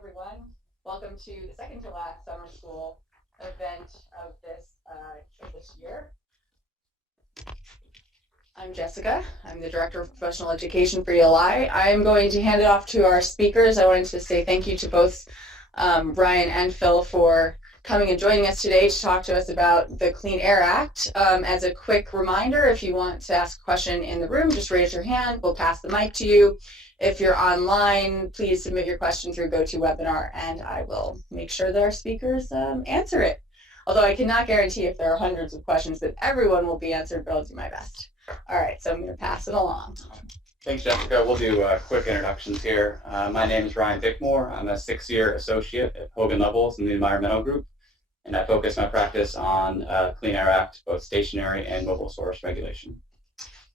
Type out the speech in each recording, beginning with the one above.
everyone. Welcome to the second to last summer school event of this year. I'm Jessica. I'm the Director of Professional Education for ELI. I'm going to hand it off to our speakers. I wanted to say thank you to both Brian and Phil for coming and joining us today to talk to us about the Clean Air Act. As a quick reminder, if you want to ask a question in the room, just raise your hand. We'll pass the mic to you. If you're online, please submit your question through GoToWebinar, and I will make sure that our speakers answer it. Although I cannot guarantee if there are hundreds of questions that everyone will be answered, but I'll do my best. All right, so I'm going to pass it along. Thanks, Jessica. We'll do quick introductions here. My name is Ryan Bickmore. I'm a 6-year associate at Hogan Lovells in the environmental group, and I focus my practice on Clean Air Act, both stationary and mobile source regulation.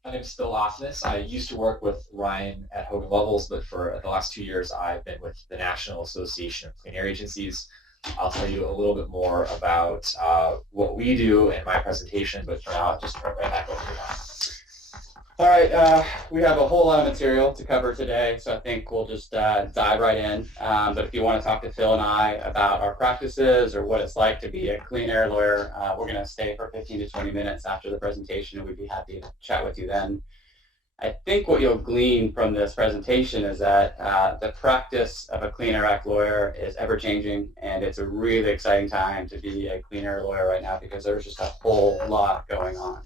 My name is Assmus. I used to work with Ryan at Hogan Lovells, but for the last 2 years, I've been with the National Association of Clean Air Agencies. I'll tell you a little bit more about what we do in my presentation, but for now, I'll just turn it right back over to you. All right, we have a whole lot of material to cover today, so I think we'll just dive right in. But if you want to talk to Phil and I about our practices or what it's like to be a clean air lawyer, we're going to stay for 15 to 20 minutes after the presentation, and we'd be happy to chat with you then. I think what you'll glean from this presentation is that the practice of a Clean Air Act lawyer is ever-changing, and it's a really exciting time to be a clean air lawyer right now because there's just a whole lot going on.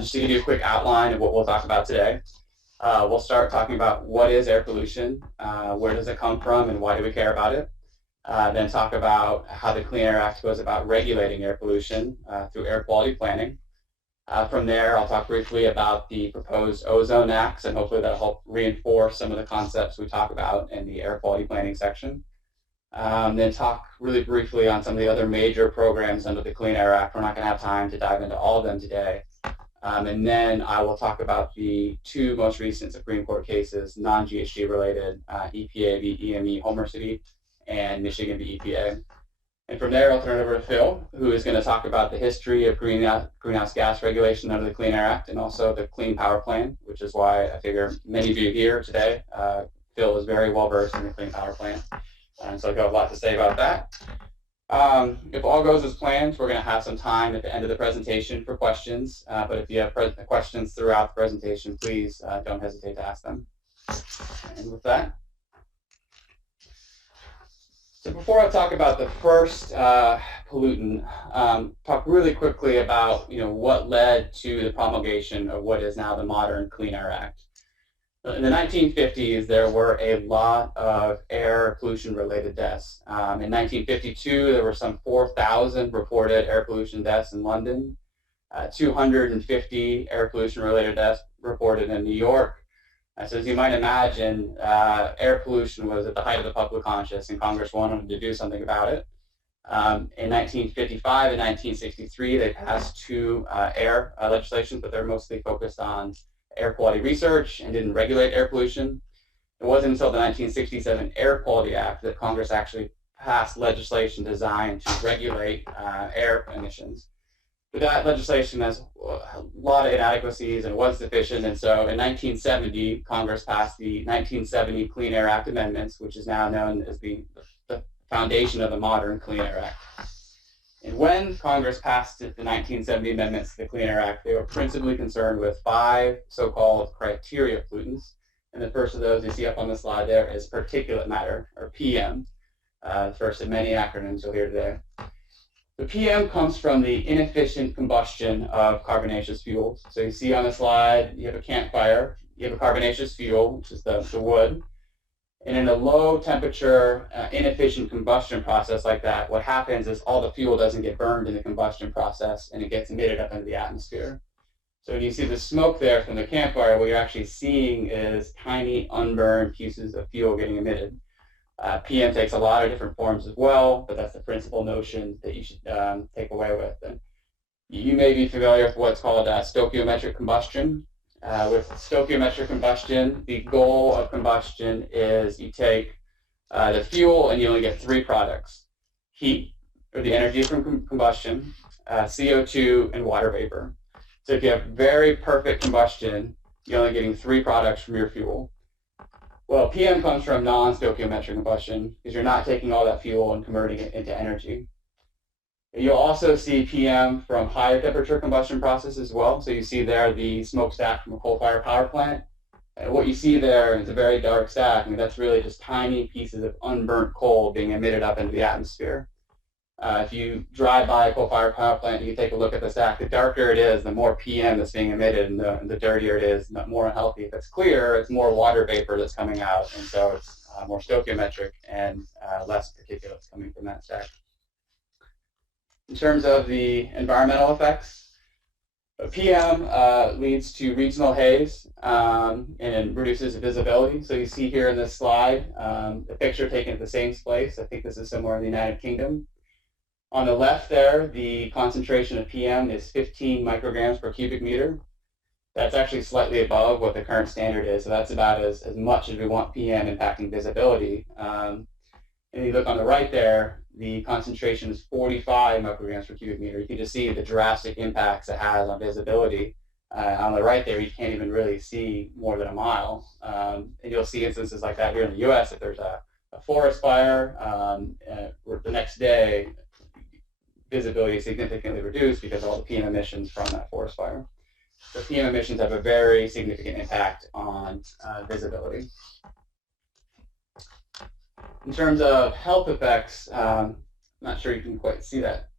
Just to give you a quick outline of what we'll talk about today, we'll start talking about what is air pollution, where does it come from, and why do we care about it. Then talk about how the Clean Air Act goes about regulating air pollution through air quality planning. From there, I'll talk briefly about the proposed ozone acts, and hopefully that'll help reinforce some of the concepts we talk about in the air quality planning section. Then talk really briefly on some of the other major programs under the Clean Air Act. We're not going to have time to dive into all of them today. And then I will talk about the two most recent Supreme Court cases, non-GHG related, EPA v. EME Homer City and Michigan v. EPA. And from there, I'll turn it over to Phil, who is going to talk about the history of greenhouse gas regulation under the Clean Air Act and also the Clean Power Plan, which is why I figure many of you here today, Phil is very well versed in the Clean Power Plan. And so I've got a lot to say about that. If all goes as planned, we're going to have some time at the end of the presentation for questions. But if you have questions throughout the presentation, please don't hesitate to ask them. And with that, so before I talk about the first pollutant, talk really quickly about what led to the promulgation of what is now the modern Clean Air Act. In the 1950s, there were a lot of air pollution-related deaths. In 1952, there were some 4,000 reported air pollution deaths in London, 250 air pollution-related deaths reported in New York. So as you might imagine, air pollution was at the height of the public conscience, and Congress wanted to do something about it. In 1955 and 1963, they passed two air legislation, but they're mostly focused on air quality research and didn't regulate air pollution. It wasn't until the 1967 Air Quality Act that Congress actually passed legislation designed to regulate air emissions. But that legislation has a lot of inadequacies and was deficient, and so in 1970, Congress passed the 1970 Clean Air Act amendments, which is now known as the foundation of the modern Clean Air Act. And when Congress passed the 1970 amendments to the Clean Air Act, they were principally concerned with 5 so-called criteria pollutants. And the first of those you see up on the slide there is particulate matter, or PM, first of many acronyms you'll hear today. The PM comes from the inefficient combustion of carbonaceous fuels. So you see on the slide, you have a campfire, you have a carbonaceous fuel, which is the wood. And in a low temperature, inefficient combustion process like that, what happens is all the fuel doesn't get burned in the combustion process and it gets emitted up into the atmosphere. So when you see the smoke there from the campfire, what you're actually seeing is tiny unburned pieces of fuel getting emitted. PM takes a lot of different forms as well, but that's the principal notion that you should take away with. And you may be familiar with what's called stoichiometric combustion. With stoichiometric combustion, the goal of combustion is you take the fuel and you only get 3 products: heat, or the energy from combustion, CO2, and water vapor. So if you have very perfect combustion, you're only getting 3 products from your fuel. Well, PM comes from non-stoichiometric combustion because you're not taking all that fuel and converting it into energy. You'll also see PM from higher temperature combustion process as well. So you see there the smokestack from a coal-fired power plant. And what you see there is a very dark stack. I mean, that's really just tiny pieces of unburnt coal being emitted up into the atmosphere. If you drive by a coal-fired power plant and you take a look at the stack, the darker it is, the more PM that's being emitted, and the dirtier it is, the more unhealthy. If it's clear, it's more water vapor that's coming out, and so it's more stoichiometric and less particulates coming from that stack. In terms of the environmental effects, PM leads to regional haze and reduces visibility. So you see here in this slide, the picture taken at the same place. I think this is somewhere in the United Kingdom. On the left there, the concentration of PM is 15 micrograms per cubic meter. That's actually slightly above what the current standard is. So that's about as much as we want PM impacting visibility. And you look on the right there, the concentration is 45 micrograms per cubic meter. You can just see the drastic impacts it has on visibility. On the right there, you can't even really see more than a mile. And you'll see instances like that here in the US if there's a forest fire, the next day, visibility is significantly reduced because of all the PM emissions from that forest fire. So PM emissions have a very significant impact on visibility. In terms of health effects, I'm not sure you can quite see that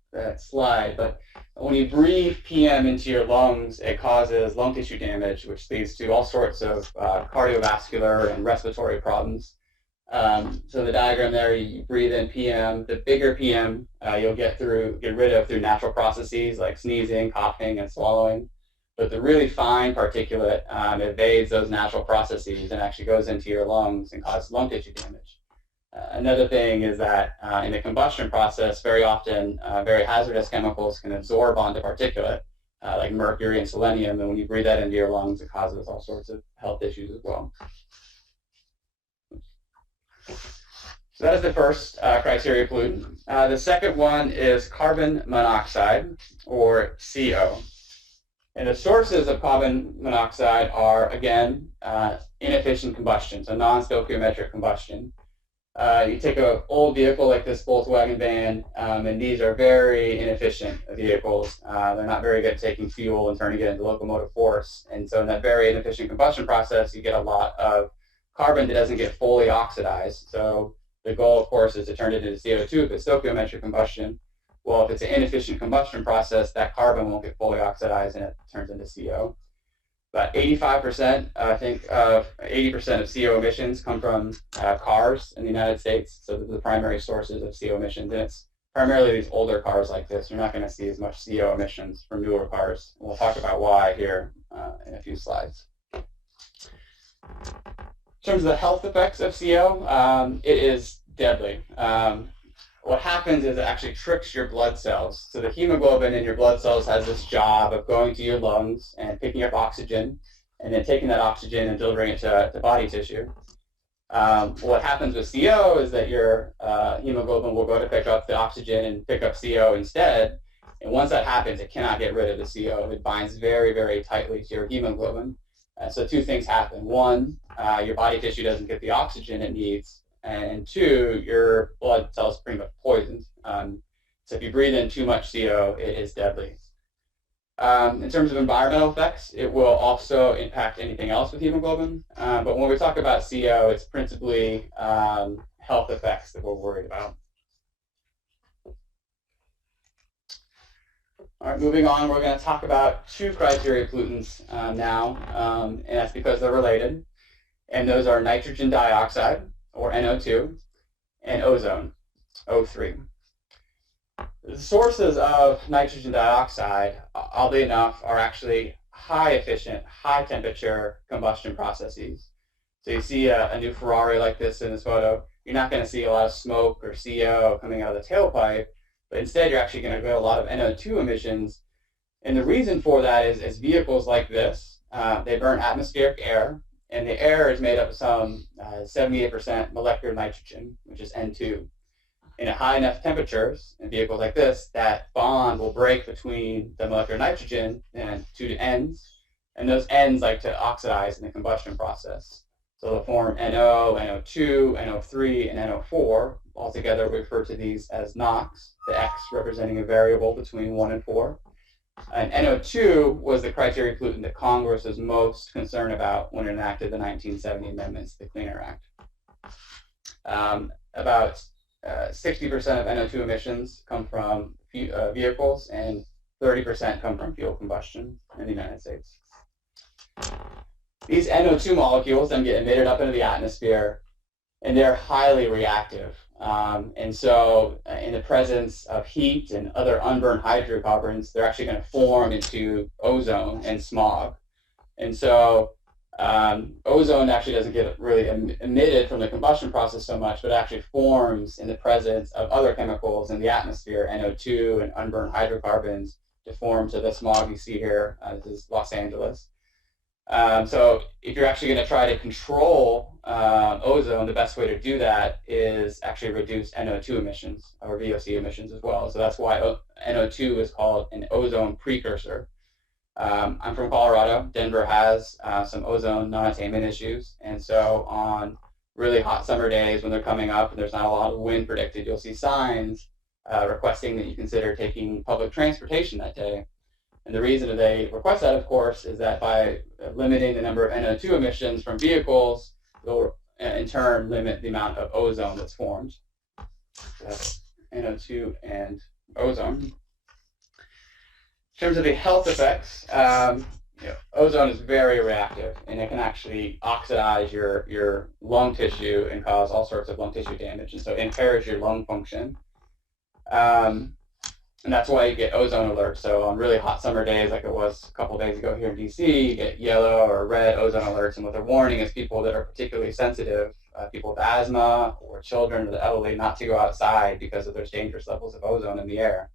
slide, but when you breathe PM into your lungs, it causes lung tissue damage, which leads to all sorts of cardiovascular and respiratory problems. So the diagram there, you breathe in PM. The bigger PM you'll get rid of through natural processes like sneezing, coughing, and swallowing. But the really fine particulate evades those natural processes and actually goes into your lungs and causes lung tissue damage. Another thing is that in the combustion process, very often very hazardous chemicals can absorb onto particulate, like mercury and selenium, and when you breathe that into your lungs, it causes all sorts of health issues as well. So that is the first criteria pollutant. The second one is carbon monoxide, or CO. And the sources of carbon monoxide are, again, inefficient combustion, so non-stoichiometric combustion. You take an old vehicle like this Volkswagen van, and these are very inefficient vehicles. They're not very good at taking fuel and turning it into locomotive force. And so in that very inefficient combustion process, you get a lot of carbon that doesn't get fully oxidized. So the goal, of course, is to turn it into CO2 if it's stoichiometric combustion. Well, if it's an inefficient combustion process, that carbon won't get fully oxidized and it turns into CO. About 85%, I think, of 80% of CO emissions come from cars in the United States. So they're the primary sources of CO emissions. And it's primarily these older cars like this. You're not going to see as much CO emissions from newer cars. We'll talk about why here in a few slides. In terms of the health effects of CO, it is deadly. What happens is it actually tricks your blood cells. So the hemoglobin in your blood cells has this job of going to your lungs and picking up oxygen and then taking that oxygen and delivering it to body tissue. What happens with CO is that your hemoglobin will go to pick up the oxygen and pick up CO instead. And once that happens, it cannot get rid of the CO. It binds very, very tightly to your hemoglobin. So two things happen. One, your body tissue doesn't get the oxygen it needs. And two, your blood cells pretty much poisoned. So if you breathe in too much CO, it is deadly. In terms of environmental effects, it will also impact anything else with hemoglobin. But when we talk about CO, it's principally health effects that we're worried about. All right, moving on, we're going to talk about two criteria pollutants now, and that's because they're related. And those are nitrogen dioxide, or NO2, and ozone, O3. The sources of nitrogen dioxide, oddly enough, are actually high efficient, high temperature combustion processes. So you see a new Ferrari like this in this photo, you're not going to see a lot of smoke or CO coming out of the tailpipe, but instead you're actually going to get a lot of NO2 emissions. And the reason for that is vehicles like this, they burn atmospheric air, and the air is made up of some 78% molecular nitrogen, which is N2. And at high enough temperatures in vehicles like this, that bond will break between the molecular nitrogen and two ends, and those ends like to oxidize in the combustion process. So they'll form NO, NO2, NO3, and NO4. Altogether, we refer to these as NOx, the X representing a variable between 1 and 4. And NO2 was the criteria pollutant that Congress was most concerned about when it enacted the 1970 amendments to the Clean Air Act. About 60% of NO2 emissions come from vehicles, and 30% come from fuel combustion in the United States. These NO2 molecules then get emitted up into the atmosphere, and they're highly reactive. And so in the presence of heat and other unburned hydrocarbons, they're actually going to form into ozone and smog. And so ozone actually doesn't get really emitted from the combustion process so much, but actually forms in the presence of other chemicals in the atmosphere, NO2 and unburned hydrocarbons, to form to the smog you see here. This is Los Angeles. So if you're actually going to try to control ozone, the best way to do that is actually reduce NO2 emissions or VOC emissions as well. So that's why NO2 is called an ozone precursor. I'm from Colorado. Denver has some ozone non-attainment issues. And so on really hot summer days when they're coming up and there's not a lot of wind predicted, you'll see signs requesting that you consider taking public transportation that day. And the reason that they request that, of course, is that by limiting the number of NO2 emissions from vehicles, they'll in turn limit the amount of ozone that's formed. So that's NO2 and ozone. In terms of the health effects, ozone is very reactive, and it can actually oxidize your lung tissue and cause all sorts of lung tissue damage, and so it impairs your lung function. And that's why you get ozone alerts. So on really hot summer days, like it was a couple days ago here in DC, you get yellow or red ozone alerts. And what they're warning is people that are particularly sensitive, people with asthma or children or the elderly, not to go outside because of those dangerous levels of ozone in the air.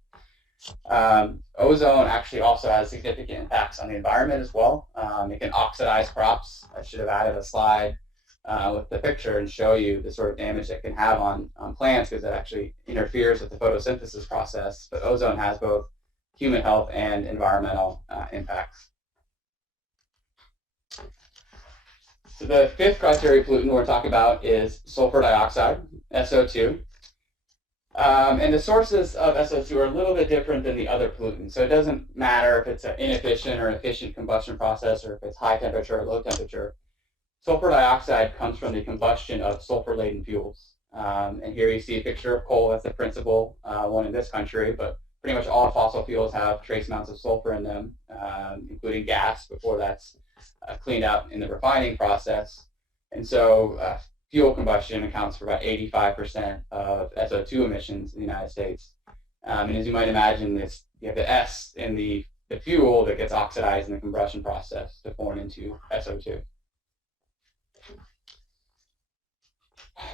Ozone actually also has significant impacts on the environment as well. It can oxidize crops. I should have added a slide with the picture and show you the sort of damage it can have on plants, because it actually interferes with the photosynthesis process. But ozone has both human health and environmental impacts. So the fifth criteria pollutant we're talking about is sulfur dioxide, SO2. And the sources of SO2 are a little bit different than the other pollutants. So it doesn't matter if it's an inefficient or efficient combustion process, or if it's high temperature or low temperature. Sulfur dioxide comes from the combustion of sulfur-laden fuels. And here you see a picture of coal. That's the principal one in this country, but pretty much all fossil fuels have trace amounts of sulfur in them, including gas before that's cleaned out in the refining process. And so fuel combustion accounts for about 85% of SO2 emissions in the United States. And as you might imagine, you have the S in the fuel that gets oxidized in the combustion process to form into SO2.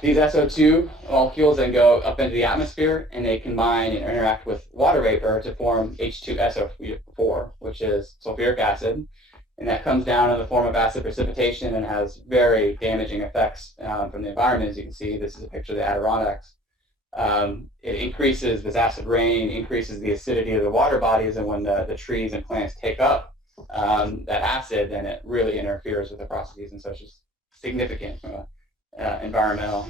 These SO2 molecules then go up into the atmosphere, and they combine and interact with water vapor to form H2SO4, which is sulfuric acid. And that comes down in the form of acid precipitation and has very damaging effects from the environment. As you can see, this is a picture of the Adirondacks. It increases, this acid rain increases the acidity of the water bodies, and when the trees and plants take up that acid, then it really interferes with the processes, and so it's just significant from environmental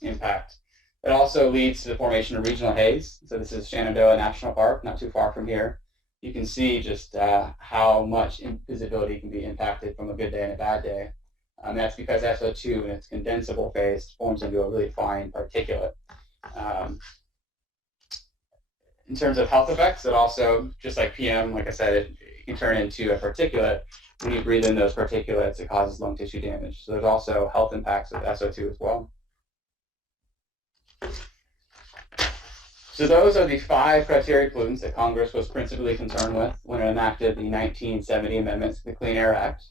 impact. It also leads to the formation of regional haze. So this is Shenandoah National Park, not too far from here. You can see just how much visibility can be impacted from a good day and a bad day. That's because SO2 in its condensable phase forms into a really fine particulate. In terms of health effects, it also, just like PM, like I said, it can turn into a particulate. When you breathe in those particulates, it causes lung tissue damage. So there's also health impacts with SO2 as well. So those are the 5 criteria pollutants that Congress was principally concerned with when it enacted the 1970 amendments to the Clean Air Act.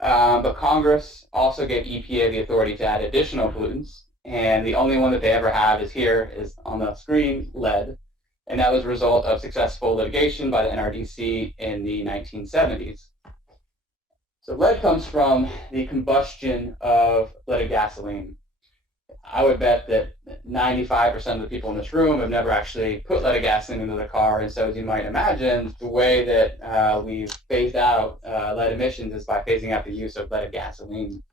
But Congress also gave EPA the authority to add additional pollutants, and the only one that they ever have is here, is on the screen, lead. And that was a result of successful litigation by the NRDC in the 1970s. So lead comes from the combustion of leaded gasoline. I would bet that 95% of the people in this room have never actually put leaded gasoline into the car, and so as you might imagine, the way that we've phased out lead emissions is by phasing out the use of leaded gasoline.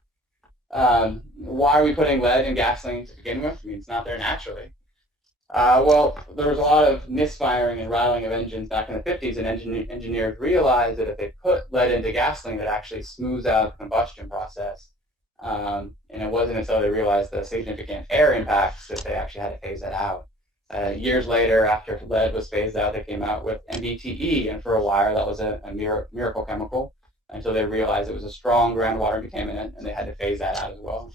why are we putting lead in gasoline to begin with? I mean, it's not there naturally. Well, there was a lot of misfiring and rattling of engines back in the 50s, and engineers realized that if they put lead into gasoline, it actually smooths out the combustion process. And it wasn't until they realized the significant air impacts that they actually had to phase that out. Years later, after lead was phased out, they came out with MBTE, and for a while that was a miracle chemical until they realized it was a strong groundwater contaminant, and they had to phase that out as well.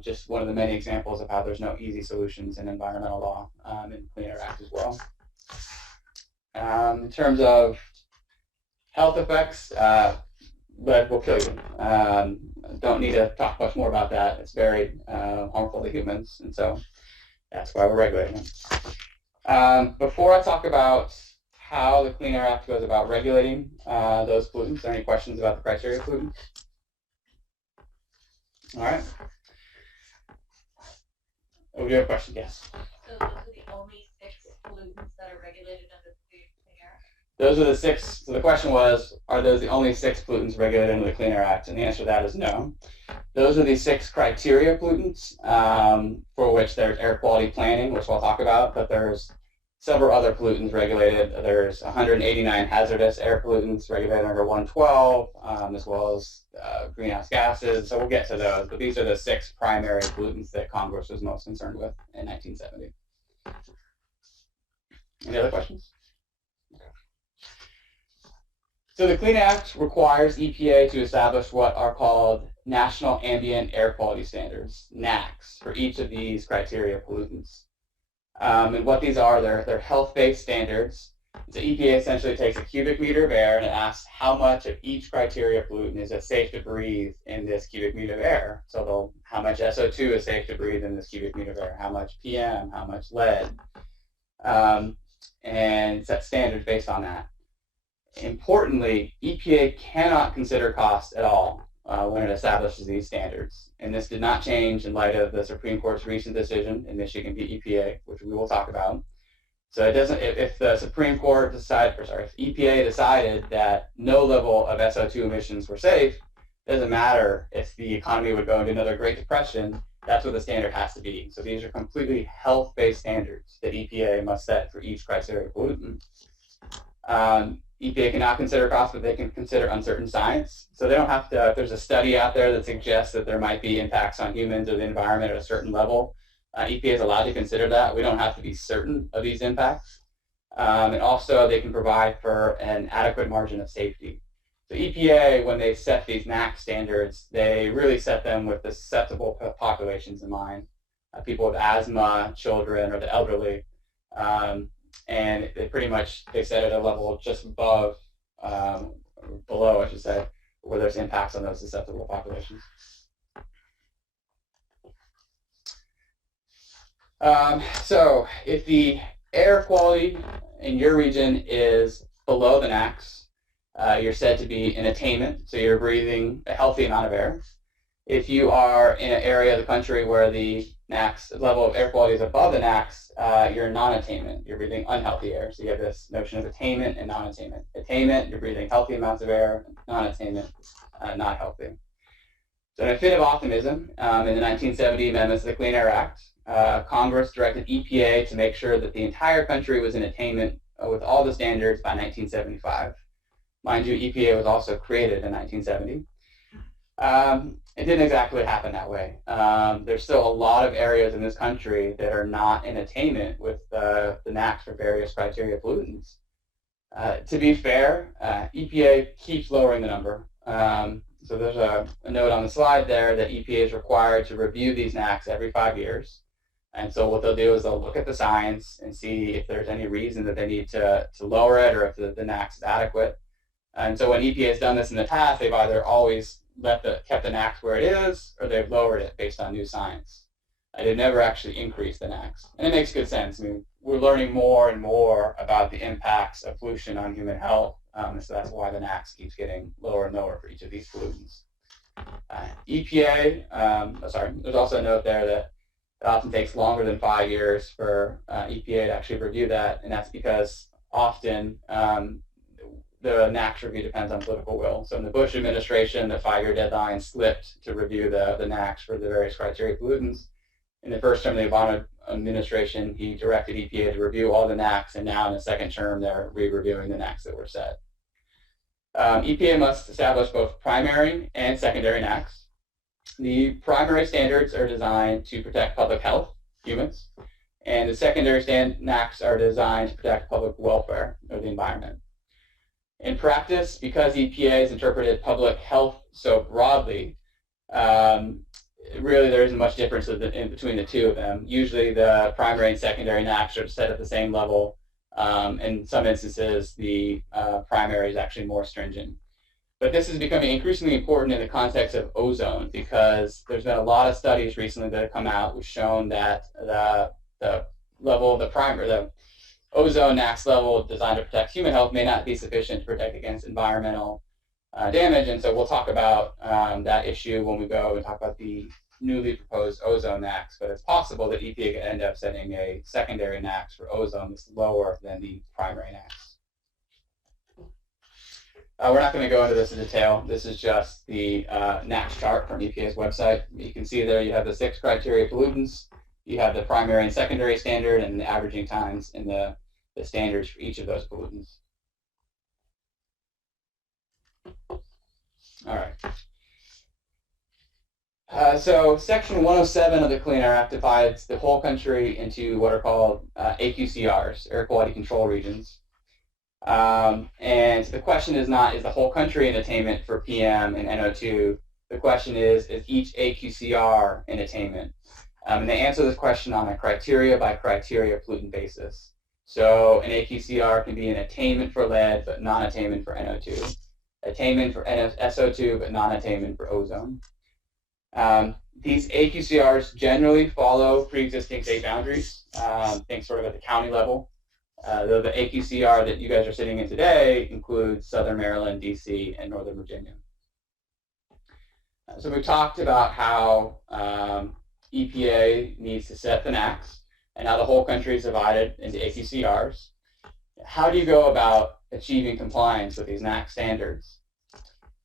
Just one of the many examples of how there's no easy solutions in environmental law and Clean Air Act as well. In terms of health effects, lead will kill you. Don't need to talk much more about that. It's very harmful to humans, and so that's why we're regulating it. Before I talk about how the Clean Air Act goes about regulating those pollutants, are there any questions about the criteria pollutants? All right. Oh, we have a question, yes. So those are the only 6 pollutants that are regulated under the Clean Air Act? Those are the 6. So the question was, are those the only 6 pollutants regulated under the Clean Air Act? And the answer to that is no. Those are the 6 criteria pollutants for which there's air quality planning, which we'll talk about, but there's several other pollutants regulated. There's 189 hazardous air pollutants regulated under 112, as well as greenhouse gases. So we'll get to those, but these are the 6 primary pollutants that Congress was most concerned with in 1970. Any other questions? Okay. So the Clean Act requires EPA to establish what are called National Ambient Air Quality Standards, NAAQS, for each of these criteria pollutants. And what these are, they're health-based standards. So EPA essentially takes a cubic meter of air and it asks how much of each criteria pollutant is it safe to breathe in this cubic meter of air. So how much SO2 is safe to breathe in this cubic meter of air, how much PM, how much lead, and set standards based on that. Importantly, EPA cannot consider cost at all when it establishes these standards. And this did not change in light of the Supreme Court's recent decision in Michigan v. EPA, which we will talk about. So it doesn't, if the Supreme Court if EPA decided that no level of SO2 emissions were safe, it doesn't matter if the economy would go into another Great Depression, that's what the standard has to be. So these are completely health-based standards that EPA must set for each criteria pollutant. EPA cannot consider cost, but they can consider uncertain science. So they don't have to, if there's a study out there that suggests that there might be impacts on humans or the environment at a certain level, EPA is allowed to consider that. We don't have to be certain of these impacts. And also they can provide for an adequate margin of safety. So EPA, when they set these NAAQS standards, they really set them with the susceptible populations in mind. People with asthma, children, or the elderly. And they set it at a level just above, below, I should say, where there's impacts on those susceptible populations. So if the air quality in your region is below the NAAQS, you're said to be in attainment, so you're breathing a healthy amount of air. If you are in an area of the country where the NAAQS level of air quality is above the NAAQS, you're non-attainment. You're breathing unhealthy air. So you have this notion of attainment and non-attainment. Attainment, you're breathing healthy amounts of air. Non-attainment, not healthy. So in a fit of optimism, in the 1970 amendments to the Clean Air Act, Congress directed EPA to make sure that the entire country was in attainment with all the standards by 1975. Mind you, EPA was also created in 1970. It didn't exactly happen that way. There's still a lot of areas in this country that are not in attainment with the NAAQS for various criteria pollutants. To be fair, EPA keeps lowering the number. So there's a note on the slide there that EPA is required to review these NAAQS every 5 years. And so what they'll do is they'll look at the science and see if there's any reason that they need to lower it or if the NAAQS is adequate. And so when EPA has done this in the past, they've either always kept the NAAQS where it is, or they've lowered it based on new science. They've never actually increased the NAAQS. And it makes good sense. I mean, we're learning more and more about the impacts of pollution on human health. So that's why the NAAQS keeps getting lower and lower for each of these pollutants. There's also a note there that it often takes longer than 5 years for EPA to actually review that, and that's because often the the NAAQS review depends on political will. So in the Bush administration, the 5-year deadline slipped to review the NAAQS for the various criteria pollutants. In the first term of the Obama administration, he directed EPA to review all the NAAQS, and now in the second term, they're re-reviewing the NAAQS that were set. EPA must establish both primary and secondary NAAQS. The primary standards are designed to protect public health, humans, and the secondary NAAQS are designed to protect public welfare, or the environment. In practice, because EPA has interpreted public health so broadly, really there isn't much difference in between the two of them. Usually the primary and secondary NAAQS are set at the same level. In some instances, the primary is actually more stringent. But this is becoming increasingly important in the context of ozone, because there's been a lot of studies recently that have come out which shown that the level of the ozone NAAQS level designed to protect human health may not be sufficient to protect against environmental damage. And so we'll talk about that issue when we go and talk about the newly proposed ozone NAAQS. But it's possible that EPA could end up setting a secondary NAAQS for ozone that's lower than the primary NAAQS. We're not going to go into this in detail. This is just the NAAQS chart from EPA's website. You can see there you have the 6 criteria pollutants. You have the primary and secondary standard and the averaging times in the standards for each of those pollutants. All right. So Section 107 of the Clean Air Act divides the whole country into what are called AQCRs, Air Quality Control Regions. And the question is not, is the whole country in attainment for PM and NO2? The question is each AQCR in attainment? And they answer this question on a criteria by criteria pollutant basis. So an AQCR can be an attainment for lead, but non-attainment for NO2. Attainment for SO2, but non-attainment for ozone. These AQCRs generally follow pre-existing state boundaries, think sort of at the county level. Though the AQCR that you guys are sitting in today includes Southern Maryland, DC, and Northern Virginia. So we talked about how EPA needs to set the NAAQS and how the whole country is divided into AQCRs. How do you go about achieving compliance with these NAAQS standards?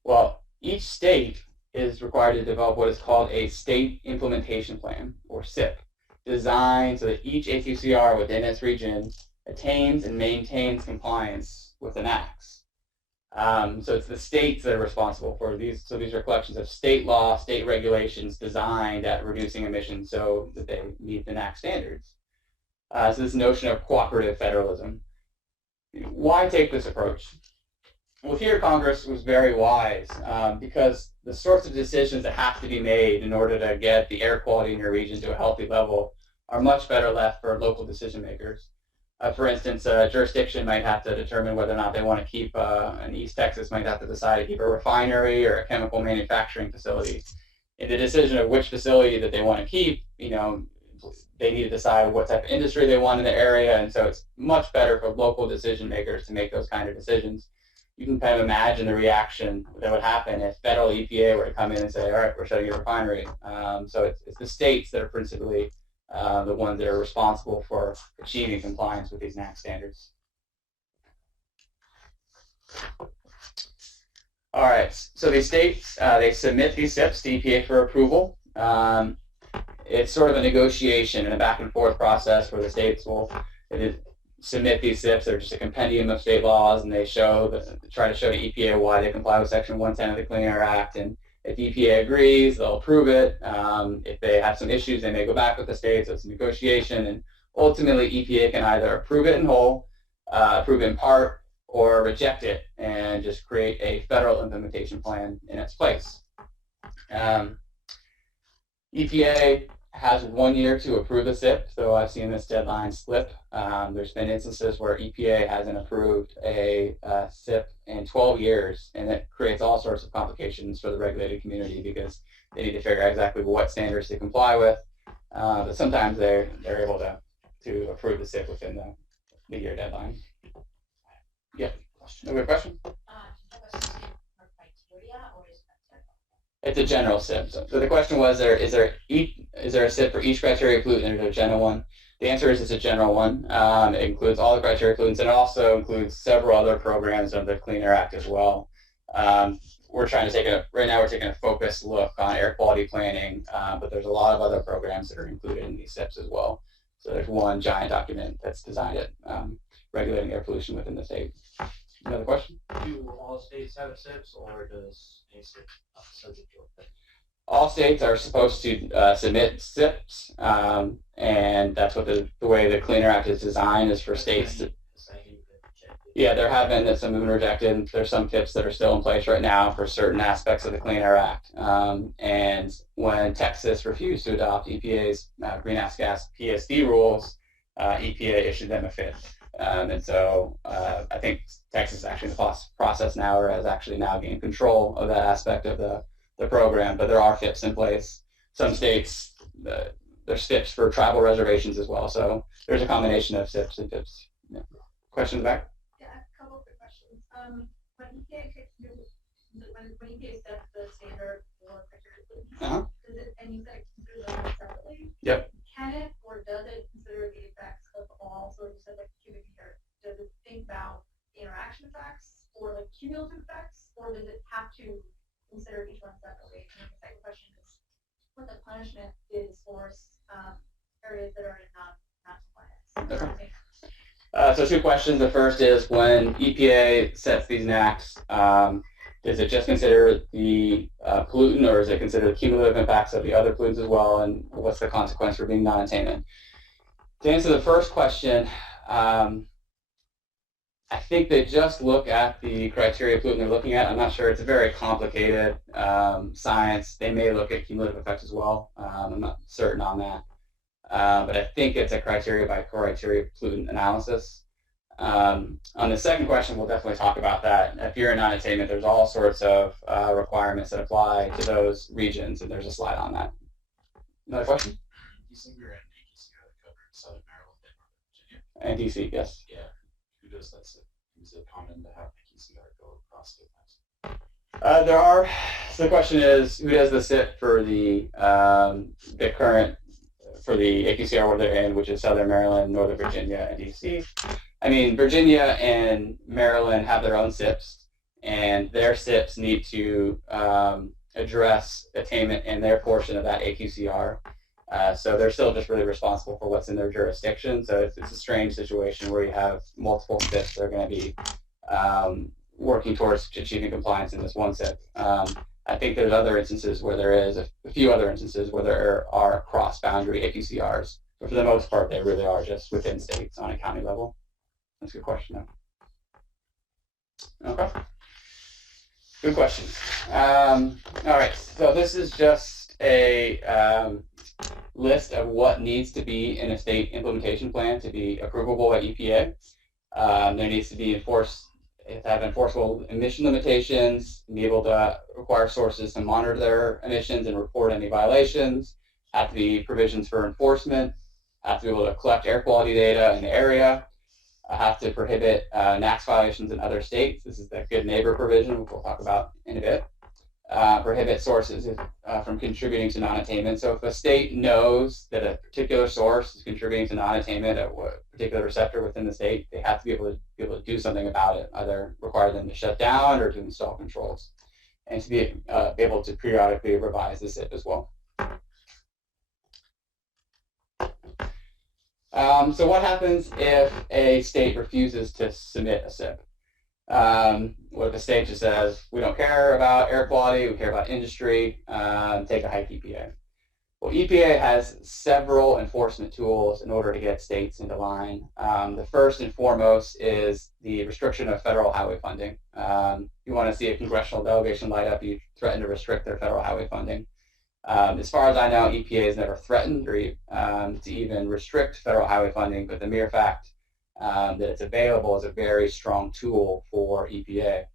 Well, each state is required to develop what is called a State Implementation Plan, or SIP, designed so that each AQCR within its region attains and maintains compliance with the NAAQS. So it's the states that are responsible for these. So these are collections of state law, state regulations designed at reducing emissions so that they meet the NAAQS standards. So this notion of cooperative federalism. Why take this approach? Well, here Congress was very wise because the sorts of decisions that have to be made in order to get the air quality in your region to a healthy level are much better left for local decision makers. For instance, a jurisdiction might have to determine whether or not they want to keep, in East Texas might have to decide to keep a refinery or a chemical manufacturing facility. In the decision of which facility that they want to keep, they need to decide what type of industry they want in the area, and so it's much better for local decision makers to make those kind of decisions. You can kind of imagine the reaction that would happen if federal EPA were to come in and say, all right, we're shutting your refinery. So it's the states that are principally the ones that are responsible for achieving compliance with these NAAQS standards. All right, so these states, they submit these SIPs to EPA for approval. It's sort of a negotiation and a back and forth process where the states will submit these SIPs. They're just a compendium of state laws, and they try to show to EPA why they comply with Section 110 of the Clean Air Act. And if EPA agrees, they'll approve it. If they have some issues, they may go back with the states. So it's a negotiation, and ultimately EPA can either approve it in whole, approve it in part, or reject it and just create a federal implementation plan in its place. EPA has 1 year to approve the SIP, so I've seen this deadline slip. There's been instances where EPA hasn't approved a SIP in 12 years, and it creates all sorts of complications for the regulated community because they need to figure out exactly what standards to comply with. But sometimes they're able to approve the SIP within the year deadline. Yeah, another question? It's a general SIP. So the question was, is there a SIP for each criteria pollutant, or is there a general one? The answer is it's a general one. It includes all the criteria pollutants, and it also includes several other programs under the Clean Air Act as well. We're trying to take right now we're taking a focused look on air quality planning, but there's a lot of other programs that are included in these SIPs as well. So there's one giant document that's designed at regulating air pollution within the state. Another question? Do all states have SIPs, or does a SIP subject to it? All states are supposed to submit SIPs, and that's what the way the Clean Air Act is designed is for states to. Yeah, there have been some have been rejected. There's some FIPs that are still in place right now for certain aspects of the Clean Air Act. And when Texas refused to adopt EPA's greenhouse gas PSD rules, EPA issued them a FIP. And so I think Texas is actually in the process now, or has actually now gained control of that aspect of the program. But there are FIPs in place. Some states, there's FIPs for travel reservations as well. So there's a combination of SIPs and FIPs. Yeah. Questions back? When EPA sets the standard for criteria pollutants, does it, and you said it considers them separately? Yep. Can it or does it consider the effects of all? So you said like cubic meter. Does it think about interaction effects or like cumulative effects, or does it have to consider each one separately? And the second question is, what the punishment is for areas that are in non-compliance? Okay. So two questions. The first is when EPA sets these NACs, does it just consider the pollutant, or is it consider the cumulative impacts of the other pollutants as well, and what's the consequence for being non-attainment? To answer the first question, I think they just look at the criteria pollutant they're looking at. I'm not sure. It's a very complicated science. They may look at cumulative effects as well. I'm not certain on that. But I think it's a criteria by criteria pollutant analysis. On the second question, we'll definitely talk about that. If you're in non-attainment, there's all sorts of requirements that apply to those regions, and there's a slide on that. Another question? DC, we're in EQCR that covered Southern Maryland and Northern Virginia. And DC, yes. Yeah. Who does that SIP? Is it common to have EQCR go across state lines? There are. So the question is, who does the SIP for the current for the AQCR where they're in, which is Southern Maryland, Northern Virginia, and DC. I mean, Virginia and Maryland have their own SIPs, and their SIPs need to address attainment in their portion of that AQCR. So they're still just really responsible for what's in their jurisdiction. So it's a strange situation where you have multiple SIPs that are going to be working towards achieving compliance in this one SIP. I think there's other instances where there is, a few other instances where there are cross-boundary AQCRs, but for the most part, they really are just within states on a county level. That's a good question, though. Okay. Good question. All right, so this is just a list of what needs to be in a state implementation plan to be approvable by EPA. There needs to be have enforceable emission limitations, be able to require sources to monitor their emissions and report any violations, have to be provisions for enforcement, have to be able to collect air quality data in the area, have to prohibit NAAQS violations in other states. This is the good neighbor provision, which we'll talk about in a bit. Prohibit sources from contributing to non-attainment. So if a state knows that a particular source is contributing to non-attainment at a particular receptor within the state, they have to be able to do something about it, either require them to shut down or to install controls, and to be able to periodically revise the SIP as well. So what happens if a state refuses to submit a SIP? What if the state just says, we don't care about air quality, we care about industry, take a hike EPA? Well, EPA has several enforcement tools in order to get states into line. The first and foremost is the restriction of federal highway funding. You want to see a congressional delegation light up, you threaten to restrict their federal highway funding. As far as I know, EPA has never threatened or to even restrict federal highway funding, but the mere fact that it's available is a very strong tool for EPA.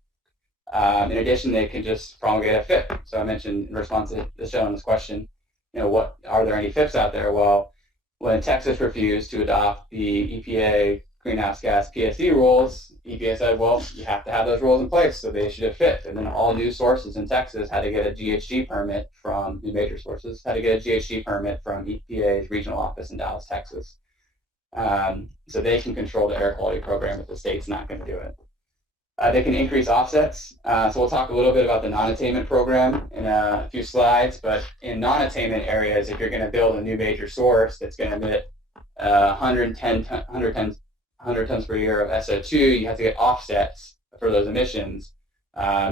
In addition, they can just promulgate a FIP. So I mentioned in response to this gentleman's question, what are there any FIPs out there? Well, when Texas refused to adopt the EPA greenhouse gas PSD rules, EPA said, well, you have to have those rules in place. So they issued a FIP. And then all new sources in Texas had to get a GHG permit from, new major sources, had to get a GHG permit from EPA's regional office in Dallas, Texas. So they can control the air quality program if the state's not going to do it. They can increase offsets. So we'll talk a little bit about the non-attainment program in a few slides, but in non-attainment areas, if you're going to build a new major source that's going to emit 110 tons per year of SO2, you have to get offsets for those emissions,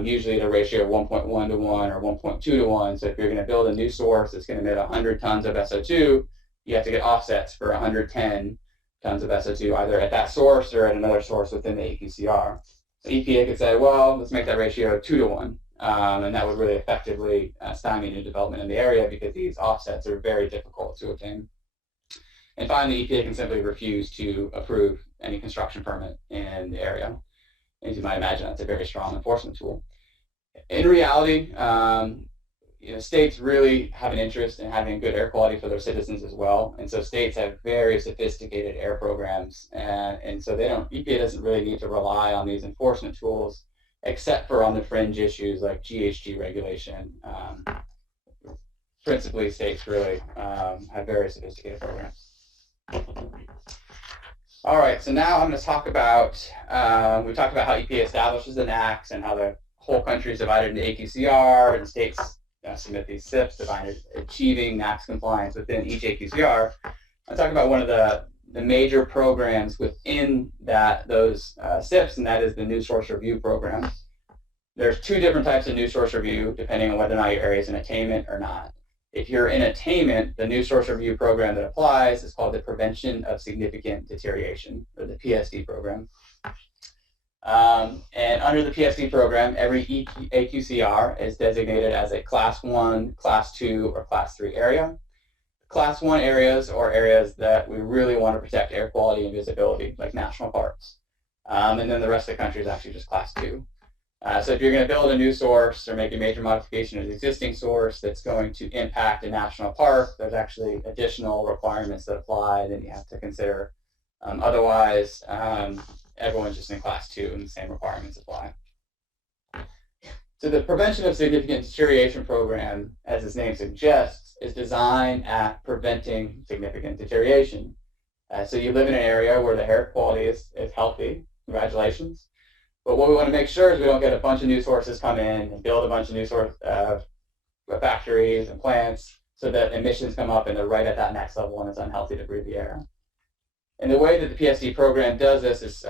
usually at a ratio of 1.1 to 1 or 1.2 to 1. So if you're going to build a new source that's going to emit 100 tons of SO2, you have to get offsets for 110 tons of SO2, either at that source or at another source within the AQCR. So EPA could say, well, let's make that ratio 2 to 1. And that would really effectively stymie new development in the area because these offsets are very difficult to obtain. And finally, EPA can simply refuse to approve any construction permit in the area. As you might imagine, that's a very strong enforcement tool. In reality, states really have an interest in having good air quality for their citizens as well. And so states have very sophisticated air programs. And so EPA doesn't really need to rely on these enforcement tools, except for on the fringe issues like GHG regulation. Principally, states really have very sophisticated programs. All right, so now I'm going to talk about, we talked about how EPA establishes the NACs and how the whole country is divided into AQCR, and states submit these SIPs to achieving NACs compliance within each AQCR. I'll talk about one of the major programs within those SIPs, and that is the New Source Review Program. There's two different types of New Source Review, depending on whether or not your area is in attainment or not. If you're in attainment, the New Source Review Program that applies is called the Prevention of Significant Deterioration, or the PSD program. And under the PSD program, every AQCR is designated as a Class 1, Class 2, or Class 3 area. Class 1 areas are areas that we really want to protect air quality and visibility, like national parks. And then the rest of the country is actually just Class 2. So if you're going to build a new source or make a major modification of the existing source that's going to impact a national park, there's actually additional requirements that apply that you have to consider. Otherwise, everyone's just in Class 2 and the same requirements apply. So the Prevention of Significant Deterioration Program, as its name suggests, is designed at preventing significant deterioration. So you live in an area where the air quality is healthy. Congratulations. But what we want to make sure is we don't get a bunch of new sources come in and build a bunch of new factories and plants so that emissions come up and they're right at that next level and it's unhealthy to breathe the air. And the way that the PSD program does this is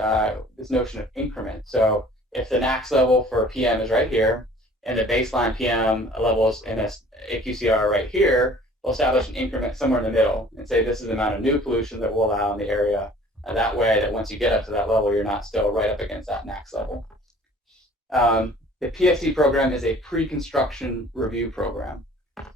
this notion of increment. So if the NACs level for PM is right here and the baseline PM levels in this AQCR right here, we'll establish an increment somewhere in the middle and say this is the amount of new pollution that we'll allow in the area. That way that once you get up to that level, you're not still right up against that NACs level. The PSD program is a pre-construction review program.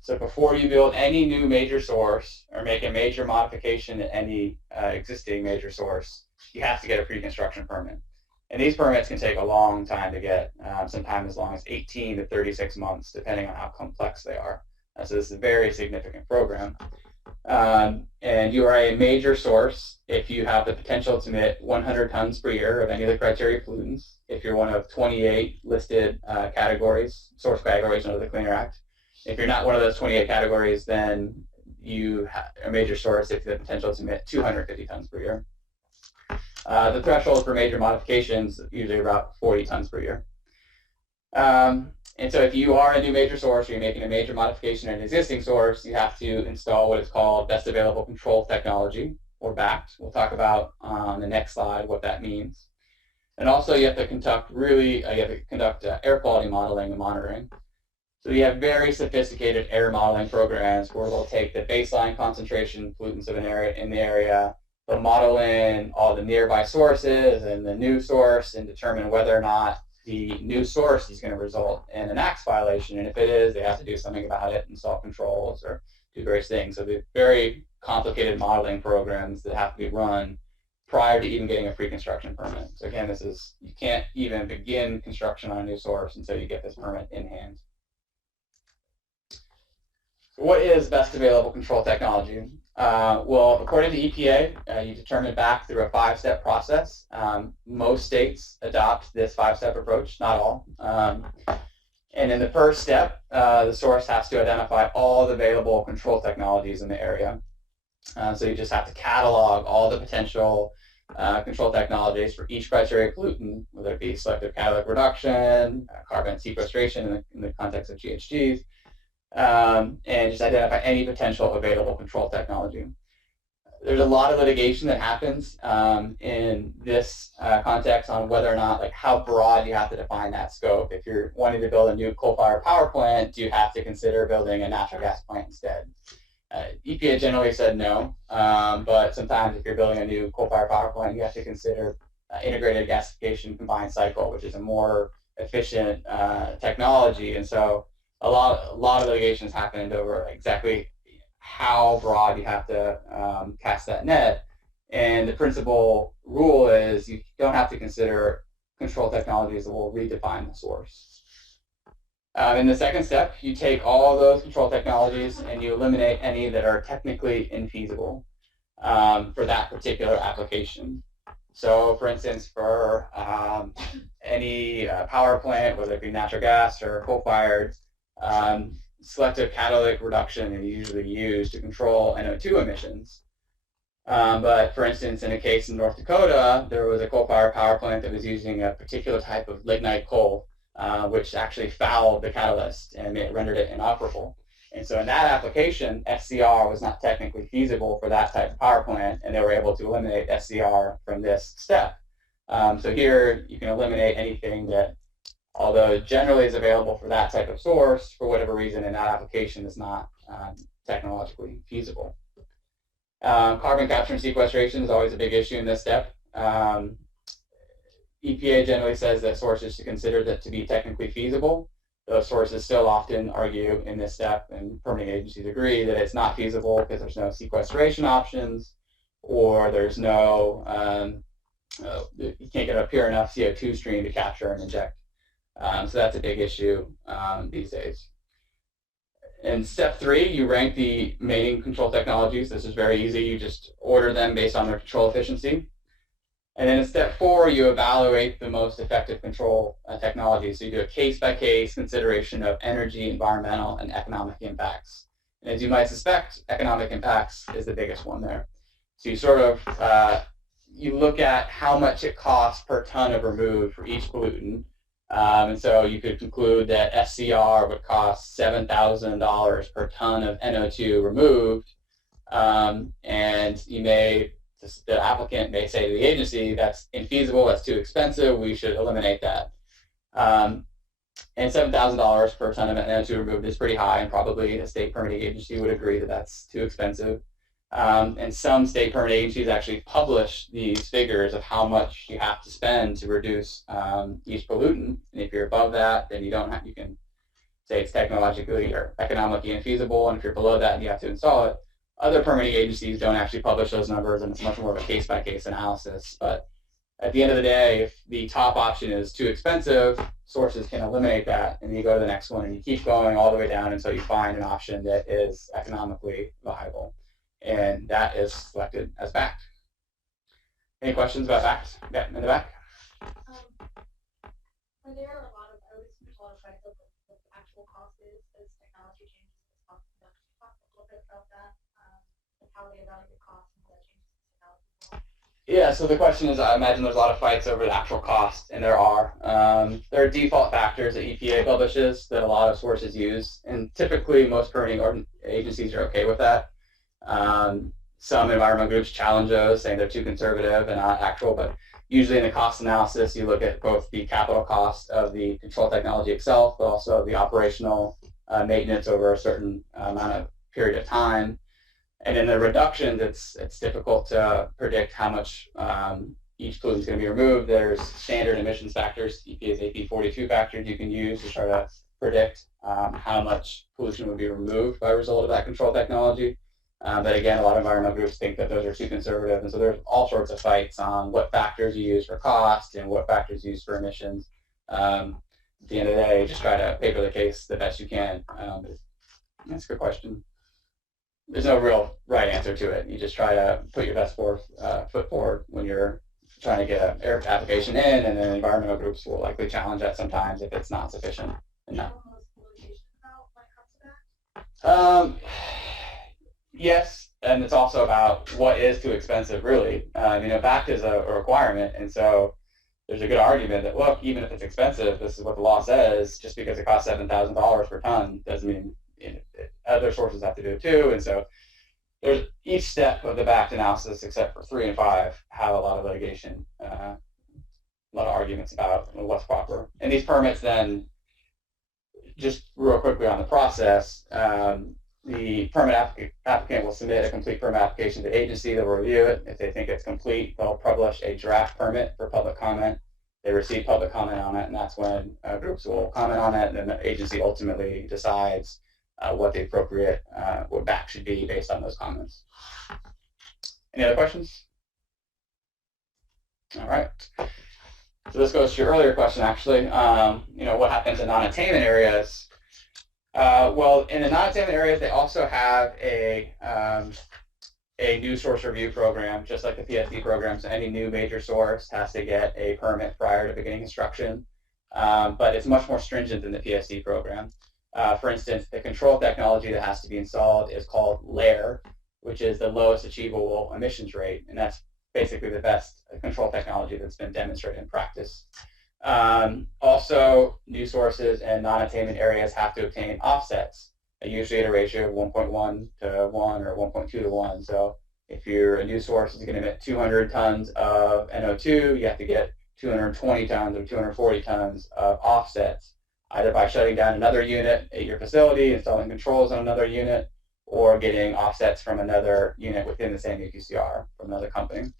So before you build any new major source or make a major modification to any existing major source, you have to get a pre-construction permit. And these permits can take a long time to get, sometimes as long as 18 to 36 months, depending on how complex they are. So this is a very significant program. And you are a major source if you have the potential to emit 100 tons per year of any of the criteria pollutants, if you're one of 28 listed categories, source categories under the Clean Air Act. If you're not one of those 28 categories, then you have a major source if you have the potential to emit 250 tons per year. The threshold for major modifications is usually about 40 tons per year. And so if you are a new major source or you're making a major modification in an existing source, you have to install what is called Best Available Control Technology, or BACT. We'll talk about on the next slide what that means. And also you have to conduct air quality modeling and monitoring. So you have very sophisticated air modeling programs where they'll take the baseline concentration pollutants of an area in the area, they'll model in all the nearby sources and the new source and determine whether or not the new source is going to result in an NACs violation, and if it is, they have to do something about it, install controls or do various things. So they're very complicated modeling programs that have to be run prior to even getting a pre-construction permit. So again, you can't even begin construction on a new source until you get this permit in hand. What is best available control technology? Well, according to EPA, you determine back through a 5-step process. Most states adopt this 5-step approach, not all. And in the first step, the source has to identify all the available control technologies in the area. So you just have to catalog all the potential control technologies for each criteria pollutant, whether it be selective catalytic reduction, carbon sequestration in the context of GHGs, and just identify any potential available control technology. There's a lot of litigation that happens in this context on whether or not, like, how broad you have to define that scope. If you're wanting to build a new coal-fired power plant, do you have to consider building a natural gas plant instead? EPA generally said no, but sometimes if you're building a new coal-fired power plant, you have to consider integrated gasification combined cycle, which is a more efficient technology. And so a lot of litigations happened over exactly how broad you have to cast that net. And the principal rule is you don't have to consider control technologies that will redefine the source. In the second step, you take all those control technologies and you eliminate any that are technically infeasible for that particular application. So, for instance, for any power plant, whether it be natural gas or coal-fired, selective catalytic reduction is usually used to control NO2 emissions. But for instance, in a case in North Dakota, there was a coal-fired power plant that was using a particular type of lignite coal, which actually fouled the catalyst and rendered it inoperable. And so in that application, SCR was not technically feasible for that type of power plant, and they were able to eliminate SCR from this step. So here you can eliminate anything that, although generally is available for that type of source, for whatever reason in that application is not technologically feasible. Carbon capture and sequestration is always a big issue in this step. EPA generally says that sources should consider that to be technically feasible. Those sources still often argue in this step, and permitting agencies agree that it's not feasible because there's no sequestration options, or there's no, you can't get a pure enough CO2 stream to capture and inject. So that's a big issue these days. In step 3, you rank the main control technologies. This is very easy. You just order them based on their control efficiency. And then in step 4, you evaluate the most effective control technologies. So you do a case-by-case consideration of energy, environmental, and economic impacts. And as you might suspect, economic impacts is the biggest one there. So you sort of, you look at how much it costs per ton of remove for each pollutant. And so you could conclude that SCR would cost $7,000 per ton of NO2 removed, and you may, the applicant may say to the agency, that's infeasible, that's too expensive, we should eliminate that. And $7,000 per ton of NO2 removed is pretty high, and probably a state permitting agency would agree that that's too expensive. And some state permit agencies actually publish these figures of how much you have to spend to reduce each pollutant. And if you're above that, then you don't have, you can say it's technologically or economically infeasible. And if you're below that and you have to install it, other permitting agencies don't actually publish those numbers, and it's much more of a case-by-case analysis. But at the end of the day, if the top option is too expensive, sources can eliminate that, and you go to the next one, and you keep going all the way down until you find an option that is economically viable. And that is selected as backed. Any questions about backed? Yeah, in the back. Are there a lot of, I would assume there's a lot of fights over what the actual cost is as technology changes? Talk a little bit about that, and how they evaluate costs and what changes technology. Yeah, so the question is, I imagine there's a lot of fights over the actual cost, and there are. There are default factors that EPA publishes that a lot of sources use, and typically most permitting agencies are okay with that. Some environmental groups challenge those, saying they're too conservative and not actual, but usually in the cost analysis, you look at both the capital cost of the control technology itself, but also the operational maintenance over a certain amount of period of time. And in the reductions, it's difficult to predict how much each pollutant is going to be removed. There's standard emissions factors, EPA's AP42 factors you can use to try to predict how much pollution would be removed by result of that control technology. But again, a lot of environmental groups think that those are too conservative, and so there's all sorts of fights on what factors you use for cost and what factors you use for emissions. At the end of the day, just try to paper the case the best you can. That's a good question. There's no real right answer to it. You just try to put your best foot forward when you're trying to get an air application in, and then environmental groups will likely challenge that sometimes if it's not sufficient enough. Yes, and it's also about what is too expensive, really. BACT is a requirement, and so there's a good argument that, look, even if it's expensive, this is what the law says. Just because it costs $7,000 per ton doesn't mean other sources have to do it too. And so there's each step of the BACT analysis, except for 3 and 5, have a lot of litigation, a lot of arguments about what's proper. And these permits then, just real quickly on the process, the permit applicant will submit a complete permit application to the agency. They'll review it. If they think it's complete, they'll publish a draft permit for public comment. They receive public comment on it, and that's when groups will comment on it, and then the agency ultimately decides what the appropriate, what BACT should be based on those comments. Any other questions? All right. So this goes to your earlier question, actually. What happens in non-attainment areas? Well, in the non-attainment areas, they also have a new source review program, just like the PSD program. So any new major source has to get a permit prior to beginning construction. But it's much more stringent than the PSD program. For instance, the control technology that has to be installed is called LAIR, which is the lowest achievable emissions rate. And that's basically the best control technology that's been demonstrated in practice. Also, new sources and non-attainment areas have to obtain offsets, usually at a ratio of 1.1 to 1 or 1.2 to 1. So if a new source is going to emit 200 tons of NO2, you have to get 220 tons or 240 tons of offsets, either by shutting down another unit at your facility, installing controls on another unit, or getting offsets from another unit within the same UQCR from another company.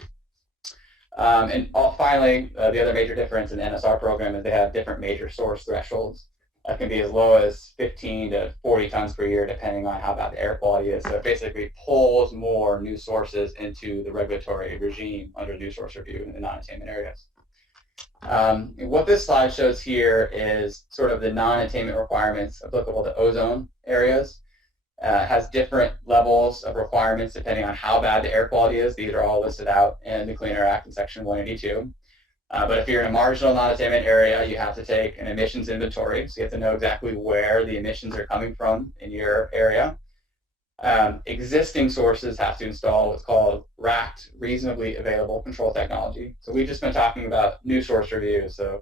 Finally, the other major difference in the NSR program is they have different major source thresholds. That can be as low as 15 to 40 tons per year, depending on how bad the air quality is. So it basically pulls more new sources into the regulatory regime under new source review in the non-attainment areas. What this slide shows here is sort of the non-attainment requirements applicable to ozone areas. Has different levels of requirements depending on how bad the air quality is. These are all listed out in the Clean Air Act in Section 182. But if you're in a marginal non-attainment area, you have to take an emissions inventory. So you have to know exactly where the emissions are coming from in your area. Existing sources have to install what's called RACT, reasonably available control technology. So we've just been talking about new source review. So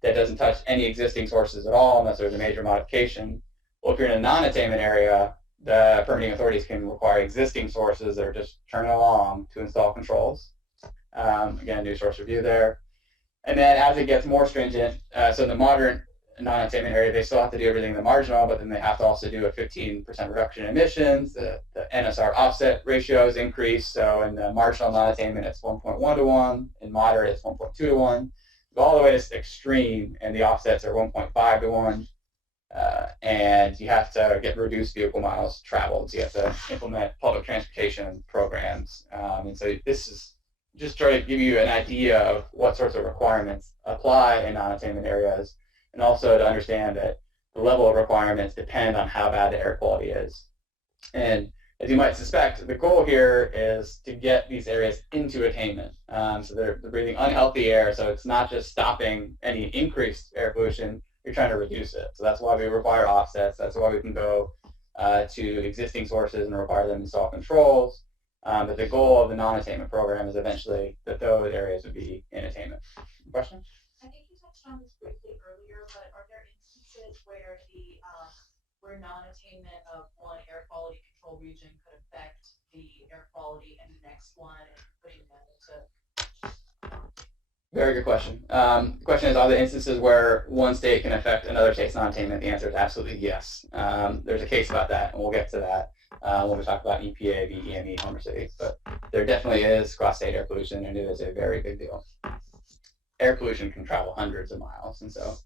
that doesn't touch any existing sources at all unless there's a major modification. Well, if you're in a non-attainment area, the permitting authorities can require existing sources that are just turning along to install controls. Again, new source review there. And then as it gets more stringent, so in the modern non-attainment area, they still have to do everything in the marginal, but then they have to also do a 15% reduction in emissions. The NSR offset ratio is increased. So in the marginal non-attainment, it's 1.1 to 1. In moderate, it's 1.2 to 1. Go all the way to extreme, and the offsets are 1.5 to 1. And you have to get reduced vehicle miles traveled. So you have to implement public transportation programs. And so this is just trying to give you an idea of what sorts of requirements apply in non-attainment areas, and also to understand that the level of requirements depend on how bad the air quality is. And as you might suspect, the goal here is to get these areas into attainment. So they're breathing unhealthy air, so it's not just stopping any increased air pollution, you're trying to reduce it. So that's why we require offsets. That's why we can go to existing sources and require them to install controls. But the goal of the non-attainment program is eventually that those areas would be in attainment. Question? I think you touched on this briefly earlier, but are there instances where where non-attainment of one air quality control region could affect the air quality in the next one, and putting them into? Very good question. The question is, are there instances where one state can affect another state's non-attainment? The answer is absolutely yes. There's a case about that, and we'll get to that when we talk about EPA, VEME, homer cities. But there definitely is cross-state air pollution, and it is a very big deal. Air pollution can travel hundreds of miles, and so.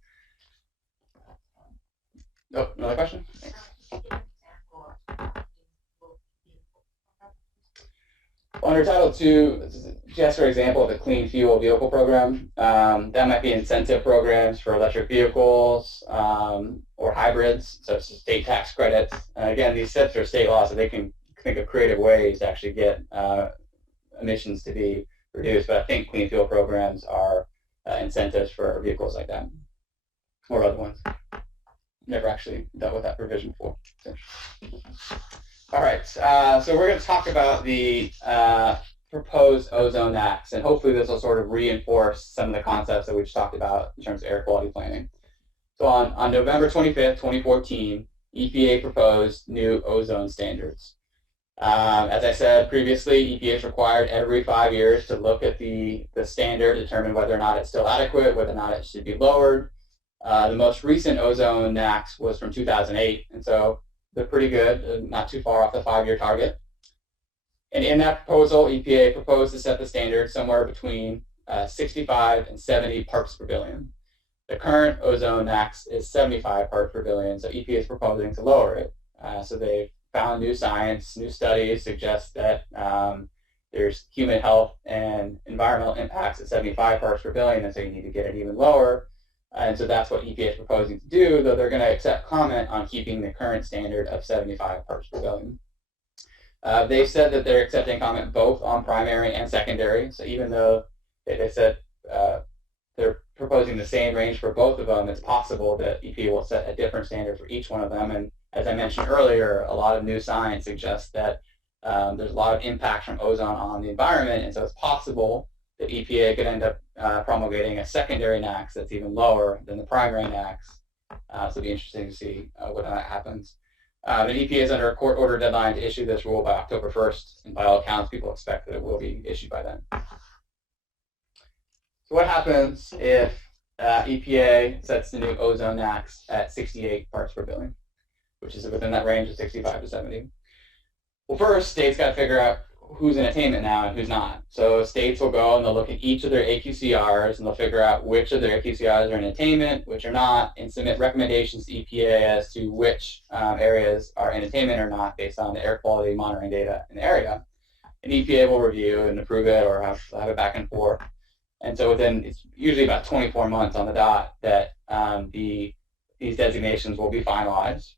Oh, another question? Thanks. Under Title II, just for example, the Clean Fuel Vehicle Program, that might be incentive programs for electric vehicles or hybrids, such as state tax credits. Again, these steps are state law, so they can think of creative ways to actually get emissions to be reduced. But I think clean fuel programs are incentives for vehicles like that or other ones. Never actually dealt with that provision before. So. All right, so we're going to talk about the proposed ozone acts, and hopefully this will sort of reinforce some of the concepts that we've talked about in terms of air quality planning. So on November 25th, 2014, EPA proposed new ozone standards. As I said previously, EPA is required every 5 years to look at the standard, determine whether or not it's still adequate, whether or not it should be lowered. The most recent ozone acts was from 2008, and so they're pretty good, not too far off the 5-year target. And in that proposal, EPA proposed to set the standard somewhere between 65 and 70 parts per billion. The current ozone max is 75 parts per billion, so EPA is proposing to lower it. So they've found new science, new studies suggest that there's human health and environmental impacts at 75 parts per billion, and so you need to get it even lower. And so that's what EPA is proposing to do, though they're going to accept comment on keeping the current standard of 75 parts per billion. They've said that they're accepting comment both on primary and secondary. So even though they said they're proposing the same range for both of them, it's possible that EPA will set a different standard for each one of them. And as I mentioned earlier, a lot of new science suggests that there's a lot of impact from ozone on the environment, and so it's possible that EPA could end up promulgating a secondary NAAQS that's even lower than the primary NAAQS. So it'll be interesting to see whether that happens. And EPA is under a court order deadline to issue this rule by October 1st, and by all accounts, people expect that it will be issued by then. So what happens if EPA sets the new ozone NAAQS at 68 parts per billion, which is within that range of 65 to 70? Well, first, states got to figure out who's in attainment now and who's not. So states will go and they'll look at each of their AQCRs and they'll figure out which of their AQCRs are in attainment, which are not, and submit recommendations to EPA as to which areas are in attainment or not based on the air quality monitoring data in the area. And EPA will review and approve it or have it back and forth. And so it's usually about 24 months on the dot that these designations will be finalized.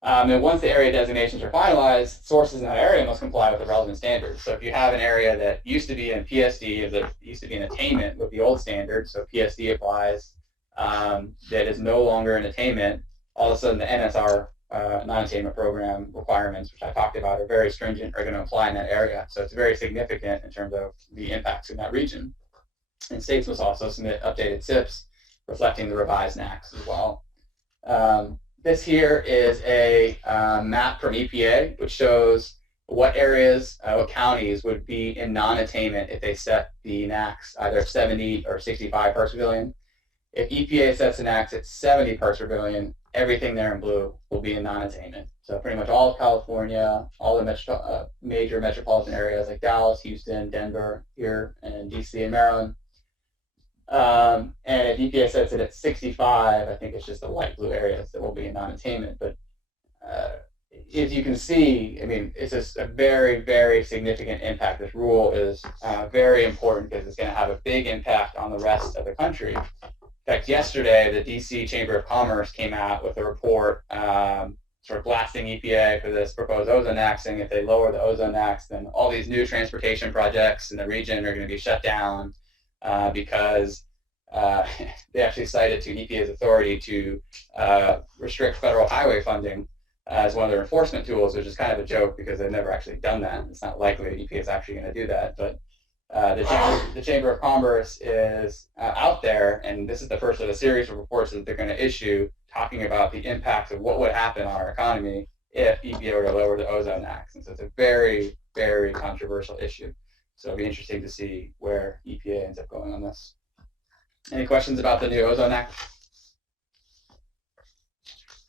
And once the area designations are finalized, sources in that area must comply with the relevant standards. So if you have an area that used to be in PSD, that used to be in attainment with the old standard, so PSD applies, that is no longer in attainment, all of a sudden the NSR non-attainment program requirements, which I talked about, are very stringent, are going to apply in that area. So it's very significant in terms of the impacts in that region. And states must also submit updated SIPs reflecting the revised NAAQS as well. This here is a map from EPA, which shows what areas, what counties would be in non-attainment if they set the NAAQS either 70 or 65 parts per billion. If EPA sets the NAAQS at 70 parts per billion, everything there in blue will be in non-attainment. So pretty much all of California, all the major metropolitan areas like Dallas, Houston, Denver, here, and DC and Maryland. And if EPA sets it at 65, I think it's just the light blue areas that will be in non-attainment. But as you can see, I mean, it's just a very, very significant impact. This rule is very important because it's going to have a big impact on the rest of the country. In fact, yesterday, the DC Chamber of Commerce came out with a report sort of blasting EPA for this proposed ozone NAAQS, saying if they lower the ozone NAAQS, then all these new transportation projects in the region are going to be shut down. Because they actually cited to EPA's authority to restrict federal highway funding as one of their enforcement tools, which is kind of a joke because they've never actually done that. It's not likely that EPA is actually going to do that. But the Chamber of Commerce is out there, and this is the first of a series of reports that they're going to issue talking about the impacts of what would happen on our economy if EPA were to lower the ozone NAAQS. And so it's a very, very controversial issue. So it'll be interesting to see where EPA ends up going on this. Any questions about the new ozone act?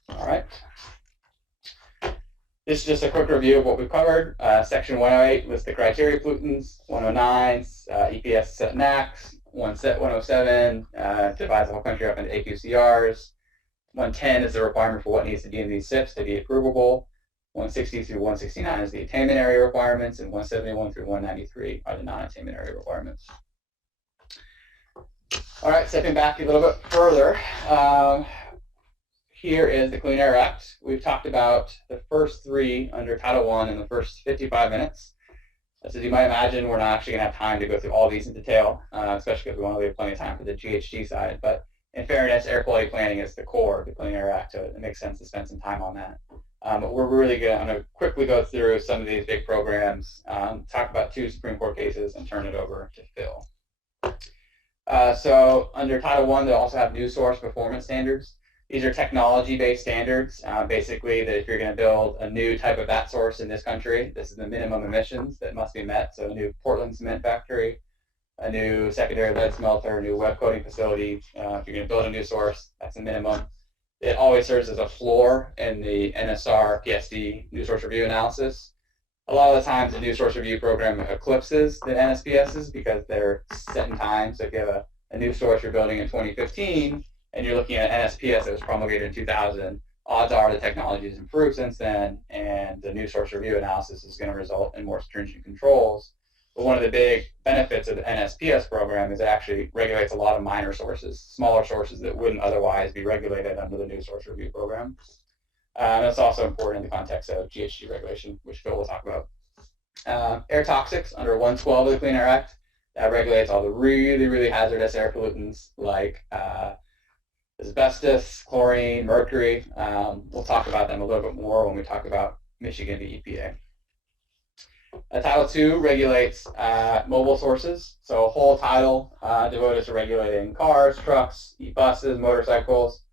All right. This is just a quick review of what we've covered. Section 108 lists the criteria pollutants. 109, EPA set NAAQS. 107 divides the whole country up into AQCRs. 110 is the requirement for what needs to be in these SIPs to be approvable. 160 through 169 is the attainment area requirements, and 171 through 193 are the non-attainment area requirements. All right, stepping back a little bit further, here is the Clean Air Act. We've talked about the first three under Title I in the first 55 minutes. As you might imagine, we're not actually going to have time to go through all these in detail, especially because we want to leave plenty of time for the GHG side. But in fairness, air quality planning is the core of the Clean Air Act, so it makes sense to spend some time on that. But we're really going to quickly go through some of these big programs, talk about 2 Supreme Court cases, and turn it over to Phil. So under Title I, they also have new source performance standards. These are technology-based standards, basically that if you're going to build a new type of vat source in this country, this is the minimum emissions that must be met. So a new Portland cement factory, a new secondary lead smelter, a new web coating facility, if you're going to build a new source, that's the minimum. It always serves as a floor in the NSR PSD new source review analysis. A lot of the times the new source review program eclipses the NSPSs because they're set in time. So if you have a new source you're building in 2015 and you're looking at an NSPS that was promulgated in 2000, odds are the technology has improved since then, and the new source review analysis is going to result in more stringent controls. But one of the big benefits of the NSPS program is it actually regulates a lot of minor sources, smaller sources that wouldn't otherwise be regulated under the new source review program. That's also important in the context of GHG regulation, which Phil will talk about. Air toxics under 112 of the Clean Air Act, that regulates all the really, really hazardous air pollutants like asbestos, chlorine, mercury. We'll talk about them a little bit more when we talk about Michigan v. EPA. Title II regulates mobile sources, so a whole title devoted to regulating cars, trucks, e-buses, motorcycles.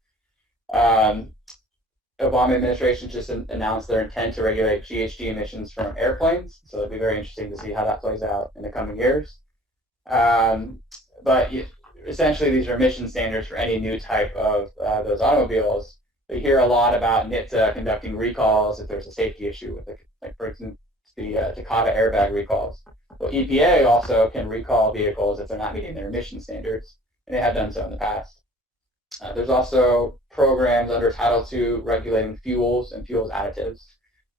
Obama administration just announced their intent to regulate GHG emissions from airplanes, so it'll be very interesting to see how that plays out in the coming years. But essentially, these are emission standards for any new type of those automobiles. We hear a lot about NHTSA conducting recalls if there's a safety issue with it, like for instance, the Takata airbag recalls. Well, EPA also can recall vehicles if they're not meeting their emission standards, and they have done so in the past. There's also programs under Title II regulating fuels and fuels additives.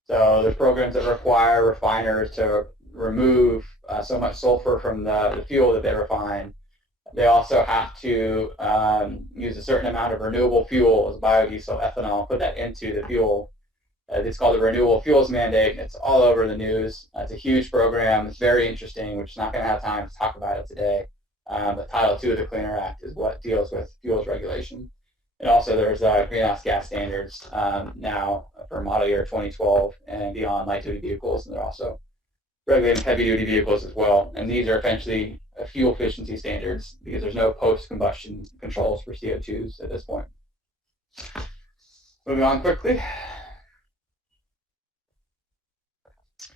So there's programs that require refiners to remove so much sulfur from the fuel that they refine. They also have to use a certain amount of renewable fuels, biodiesel, ethanol, put that into the fuel. It's called the Renewable Fuels Mandate, and it's all over the news. It's a huge program. It's very interesting. We're just not going to have time to talk about it today. But Title II of the Clean Air Act is what deals with fuels regulation. And also there's greenhouse gas standards now for model year 2012 and beyond light-duty vehicles, and they're also regulating heavy-duty vehicles as well. And these are essentially fuel efficiency standards because there's no post-combustion controls for CO2s at this point. Moving on quickly.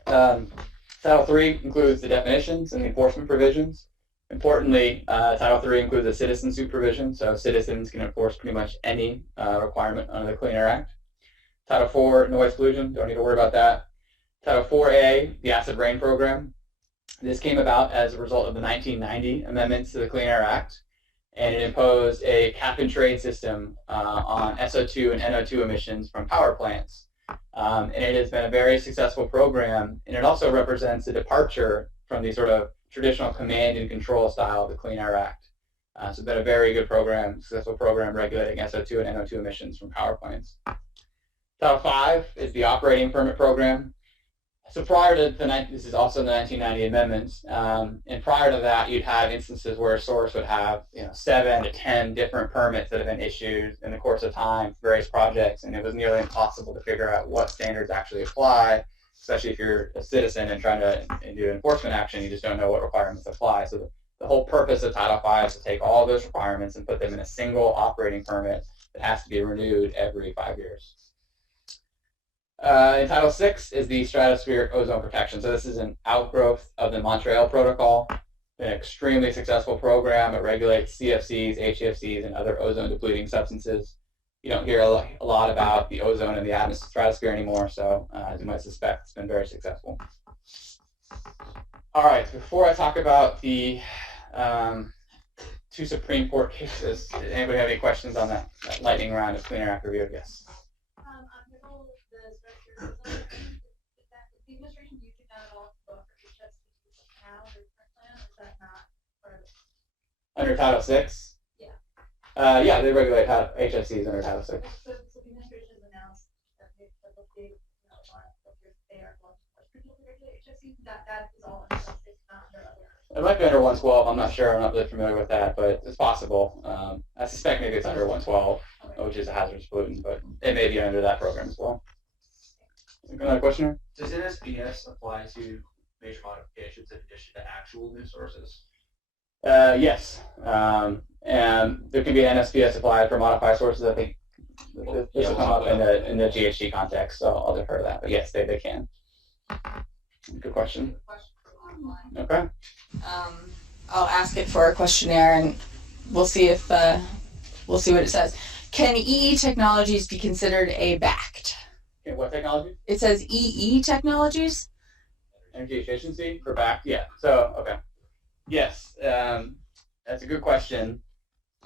Title III includes the definitions and the enforcement provisions. Importantly, Title III includes a citizen supervision, so citizens can enforce pretty much any requirement under the Clean Air Act. Title IV, noise pollution, don't need to worry about that. Title IV-A, the acid rain program. This came about as a result of the 1990 amendments to the Clean Air Act, and it imposed a cap-and-trade system on SO2 and NO2 emissions from power plants. And it has been a very successful program, and it also represents a departure from the sort of traditional command and control style of the Clean Air Act. So it's been a very good program, successful program regulating SO2 and NO2 emissions from power plants. Title V is the operating permit program. So prior to this is also the 1990 amendments, and prior to that, you'd have instances where a source would have 7 to 10 different permits that have been issued in the course of time for various projects, and it was nearly impossible to figure out what standards actually apply, especially if you're a citizen and trying to do enforcement action, you just don't know what requirements apply. So the whole purpose of Title V is to take all those requirements and put them in a single operating permit that has to be renewed every 5 years. And Title VI is the stratospheric ozone protection. So this is an outgrowth of the Montreal Protocol, an extremely successful program. It regulates CFCs, HFCs, and other ozone-depleting substances. You don't hear a lot about the ozone in the stratosphere anymore, so as you might suspect, it's been very successful. All right, before I talk about the 2 Supreme Court cases, does anybody have any questions on that lightning round of Clean Air Act review? Yes. The administration do you take that off the book for HFCs now, or plan, or is that not part of it? Under Title VI? Yeah. Yeah, they regulate HFCs under Title VI. So the administration has announced that they are going to regulate HFCs. That is all under Title VI, not under other. It might be under 112. I'm not sure. I'm not really familiar with that, but it's possible. I suspect maybe it's under 112, which is a hazardous pollutant, but it may be under that program as well. Another question here? Does NSPS apply to major modifications in addition to actual new sources? Yes. And there can be an NSPS applied for modified sources. I think this will come up in the GHG context, so I'll defer to that. But yes, they can. Good question. Okay. I'll ask it for a questionnaire, and we'll see if we'll see what it says. Can EE technologies be considered a BACT? Okay, what technology? It says EE technologies. Energy efficiency for back? Yeah. So, okay. Yes, that's a good question.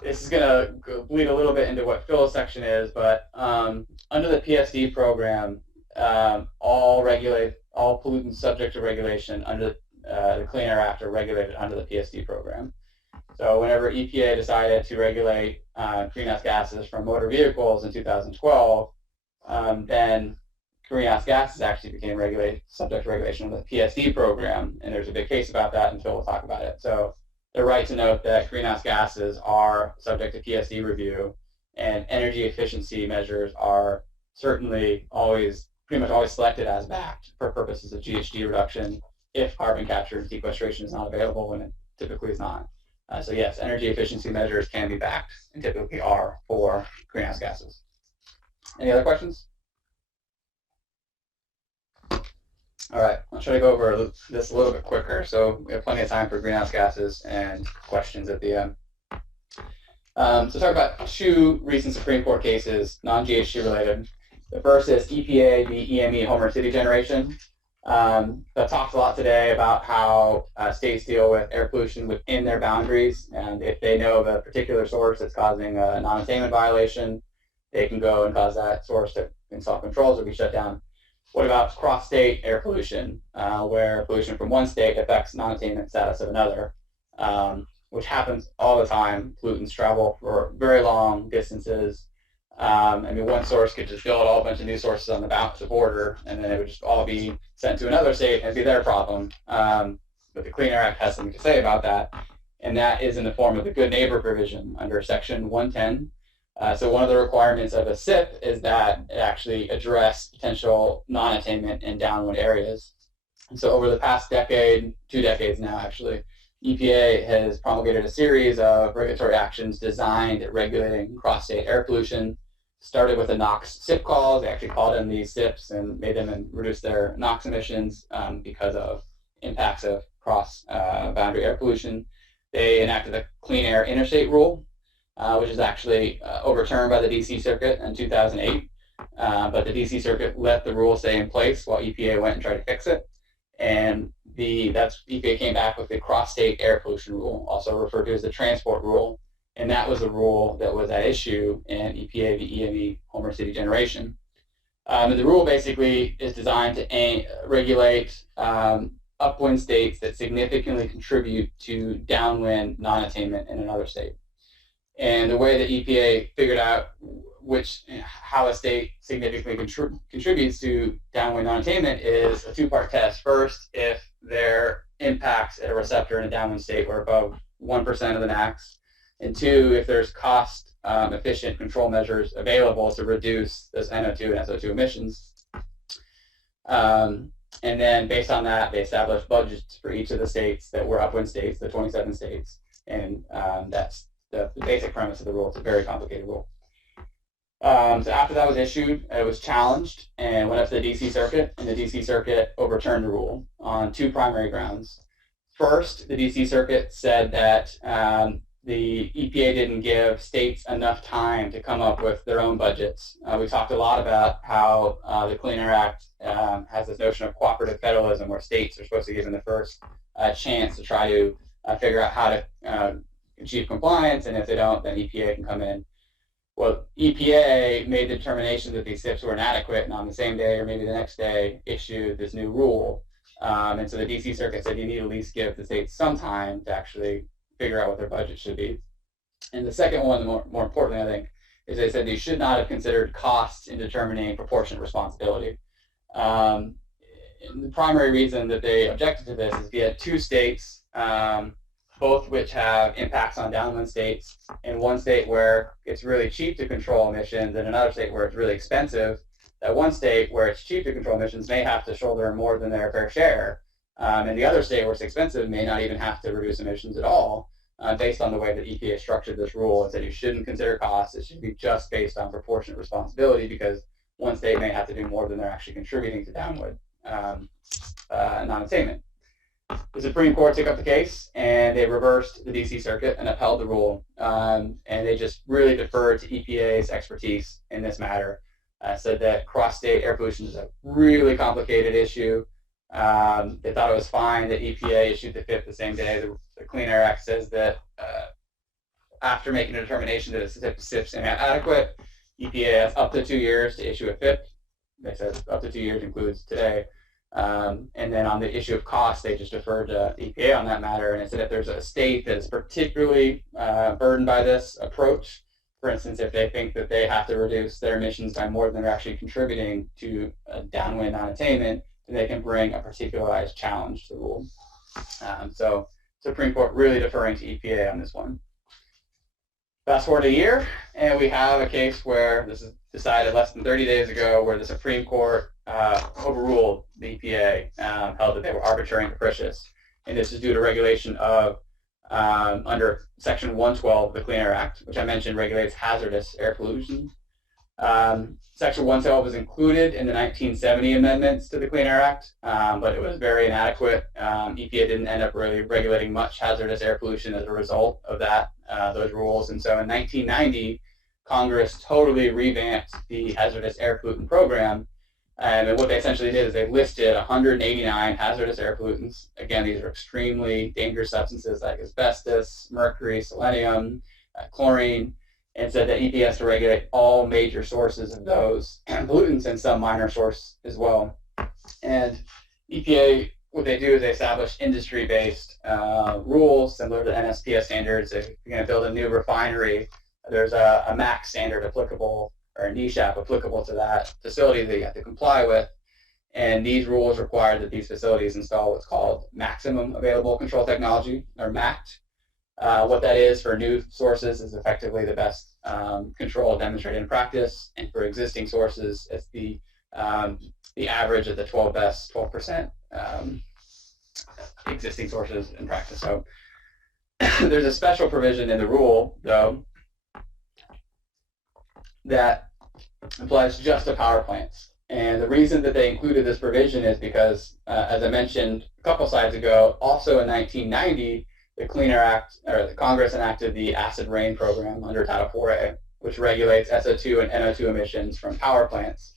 This is going to bleed a little bit into what Phil's section is, but under the PSD program, all pollutants subject to regulation under the Clean Air Act are regulated under the PSD program. So whenever EPA decided to regulate greenhouse gases from motor vehicles in 2012, then greenhouse gases actually became subject to regulation of the PSD program, and there's a big case about that, and Phil will talk about it. So they're right to note that greenhouse gases are subject to PSD review, and energy efficiency measures are certainly pretty much always selected as BACT for purposes of GHG reduction if carbon capture and sequestration is not available, when it typically is not. So yes, energy efficiency measures can be BACT and typically are for greenhouse gases. Any other questions? All right, I'll try to go over this a little bit quicker. So we have plenty of time for greenhouse gases and questions at the end. So talk about two recent Supreme Court cases, non-GHG related. The first is EPA v. EME Homer City Generation. That talks a lot today about how states deal with air pollution within their boundaries, and if they know of a particular source that's causing a non-attainment violation, they can go and cause that source to install controls or be shut down. What about cross-state air pollution, where pollution from one state affects non-attainment status of another, which happens all the time. Pollutants travel for very long distances. I mean, one source could just build a bunch of new sources on the border, and then it would just all be sent to another state and it'd be their problem. But the Clean Air Act has something to say about that, and that is in the form of the good neighbor provision under Section 110. So one of the requirements of a SIP is that it actually address potential non-attainment in downwind areas. And so over the past decade, 2 decades now actually, EPA has promulgated a series of regulatory actions designed at regulating cross-state air pollution. Started with the NOx SIP calls. They actually called in these SIPs and made them and reduced their NOx emissions because of impacts of cross-boundary air pollution. They enacted the Clean Air Interstate Rule, which is actually overturned by the DC Circuit in 2008. But the DC Circuit let the rule stay in place while EPA went and tried to fix it. And EPA came back with the cross-state air pollution rule, also referred to as the transport rule. And that was the rule that was at issue in EPA v. EME Homer City Generation. The rule basically is designed to regulate upwind states that significantly contribute to downwind non-attainment in another state. And the way that EPA figured out how a state significantly contributes to downwind non-attainment is a 2-part test. First, if their impacts at a receptor in a downwind state were above 1% of the max. And 2, if there's cost-efficient control measures available to reduce those NO2 and SO2 emissions. And then based on that, they established budgets for each of the states that were upwind states, the 27 states. And that's the basic premise of the rule. It's a very complicated rule. So after that was issued, it was challenged and went up to the DC Circuit, and the DC Circuit overturned the rule on 2 primary grounds. First, the DC Circuit said that the EPA didn't give states enough time to come up with their own budgets. We talked a lot about how the Clean Air Act has this notion of cooperative federalism, where states are supposed to be given the first chance to try to figure out how to achieve compliance, and if they don't, then EPA can come in. Well, EPA made the determination that these SIPs were inadequate, and on the same day or maybe the next day issued this new rule. And so the DC Circuit said you need to at least give the states some time to actually figure out what their budget should be. And the second one, more importantly, I think, is they said they should not have considered costs in determining proportionate responsibility. The primary reason that they objected to this is we had 2 states, both which have impacts on downwind states, and one state where it's really cheap to control emissions and another state where it's really expensive. that one state where it's cheap to control emissions may have to shoulder more than their fair share, and the other state where it's expensive may not even have to reduce emissions at all, based on the way that EPA structured this rule. It said you shouldn't consider costs. It should be just based on proportionate responsibility, because one state may have to do more than they're actually contributing to downwind non-attainment. The Supreme Court took up the case, and they reversed the D.C. Circuit and upheld the rule, and they just really deferred to EPA's expertise in this matter. Said that cross-state air pollution is a really complicated issue. They thought it was fine that EPA issued the FIP the same day. The Clean Air Act says that after making a determination that a FIP is inadequate, EPA has up to 2 years to issue a FIP. They said up to 2 years includes today. And then on the issue of cost, they just deferred to EPA on that matter. And it said if there's a state that is particularly burdened by this approach, for instance, if they think that they have to reduce their emissions by more than they're actually contributing to downwind non-attainment, then they can bring a particularized challenge to the rule. So Supreme Court really deferring to EPA on this one. Fast forward a year, and we have a case where this is decided less than 30 days ago, where the Supreme Court overruled the EPA, held that they were arbitrary and capricious. And this is due to regulation of, under Section 112 of the Clean Air Act, which I mentioned regulates hazardous air pollution. Section 112 was included in the 1970 amendments to the Clean Air Act, but it was very inadequate. EPA didn't end up really regulating much hazardous air pollution as a result of that, those rules. And so in 1990, Congress totally revamped the hazardous air pollutant program. And what they essentially did is they listed 189 hazardous air pollutants. Again, these are extremely dangerous substances like asbestos, mercury, selenium, chlorine, and said that EPA has to regulate all major sources of those pollutants and some minor source as well. And EPA, what they do is they establish industry-based rules similar to NSPS standards. If you're going to build a new refinery, there's a max standard applicable, or a NESHAP applicable to that facility that you have to comply with. And these rules require that these facilities install what's called maximum available control technology, or MACT. What that is for new sources is effectively the best control demonstrated in practice, and for existing sources, it's the average of the 12% existing sources in practice. So there's a special provision in the rule, though, that applies just to power plants. And the reason that they included this provision is because, as I mentioned a couple slides ago, also in 1990, the Clean Air Act, or the Congress enacted the acid rain program under Title 4A, which regulates SO2 and NO2 emissions from power plants.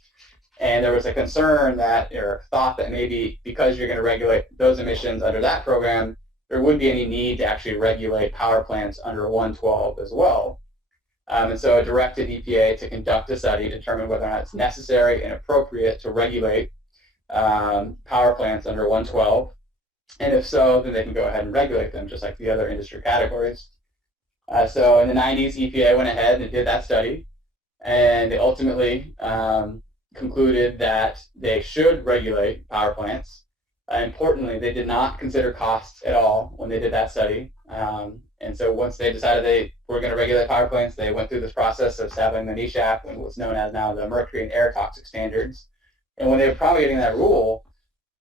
And there was a concern that, or thought that maybe because you're going to regulate those emissions under that program, there wouldn't be any need to actually regulate power plants under 112 as well. And so it directed EPA to conduct a study to determine whether or not it's necessary and appropriate to regulate power plants under 112. And if so, then they can go ahead and regulate them just like the other industry categories. So in the 90s, EPA went ahead and did that study, and they ultimately concluded that they should regulate power plants. Importantly, they did not consider costs at all when they did that study. And so once they decided they were going to regulate power plants, they went through this process of establishing the NESHAP and what's known as now the mercury and air toxic standards. And when they were promulgating that rule,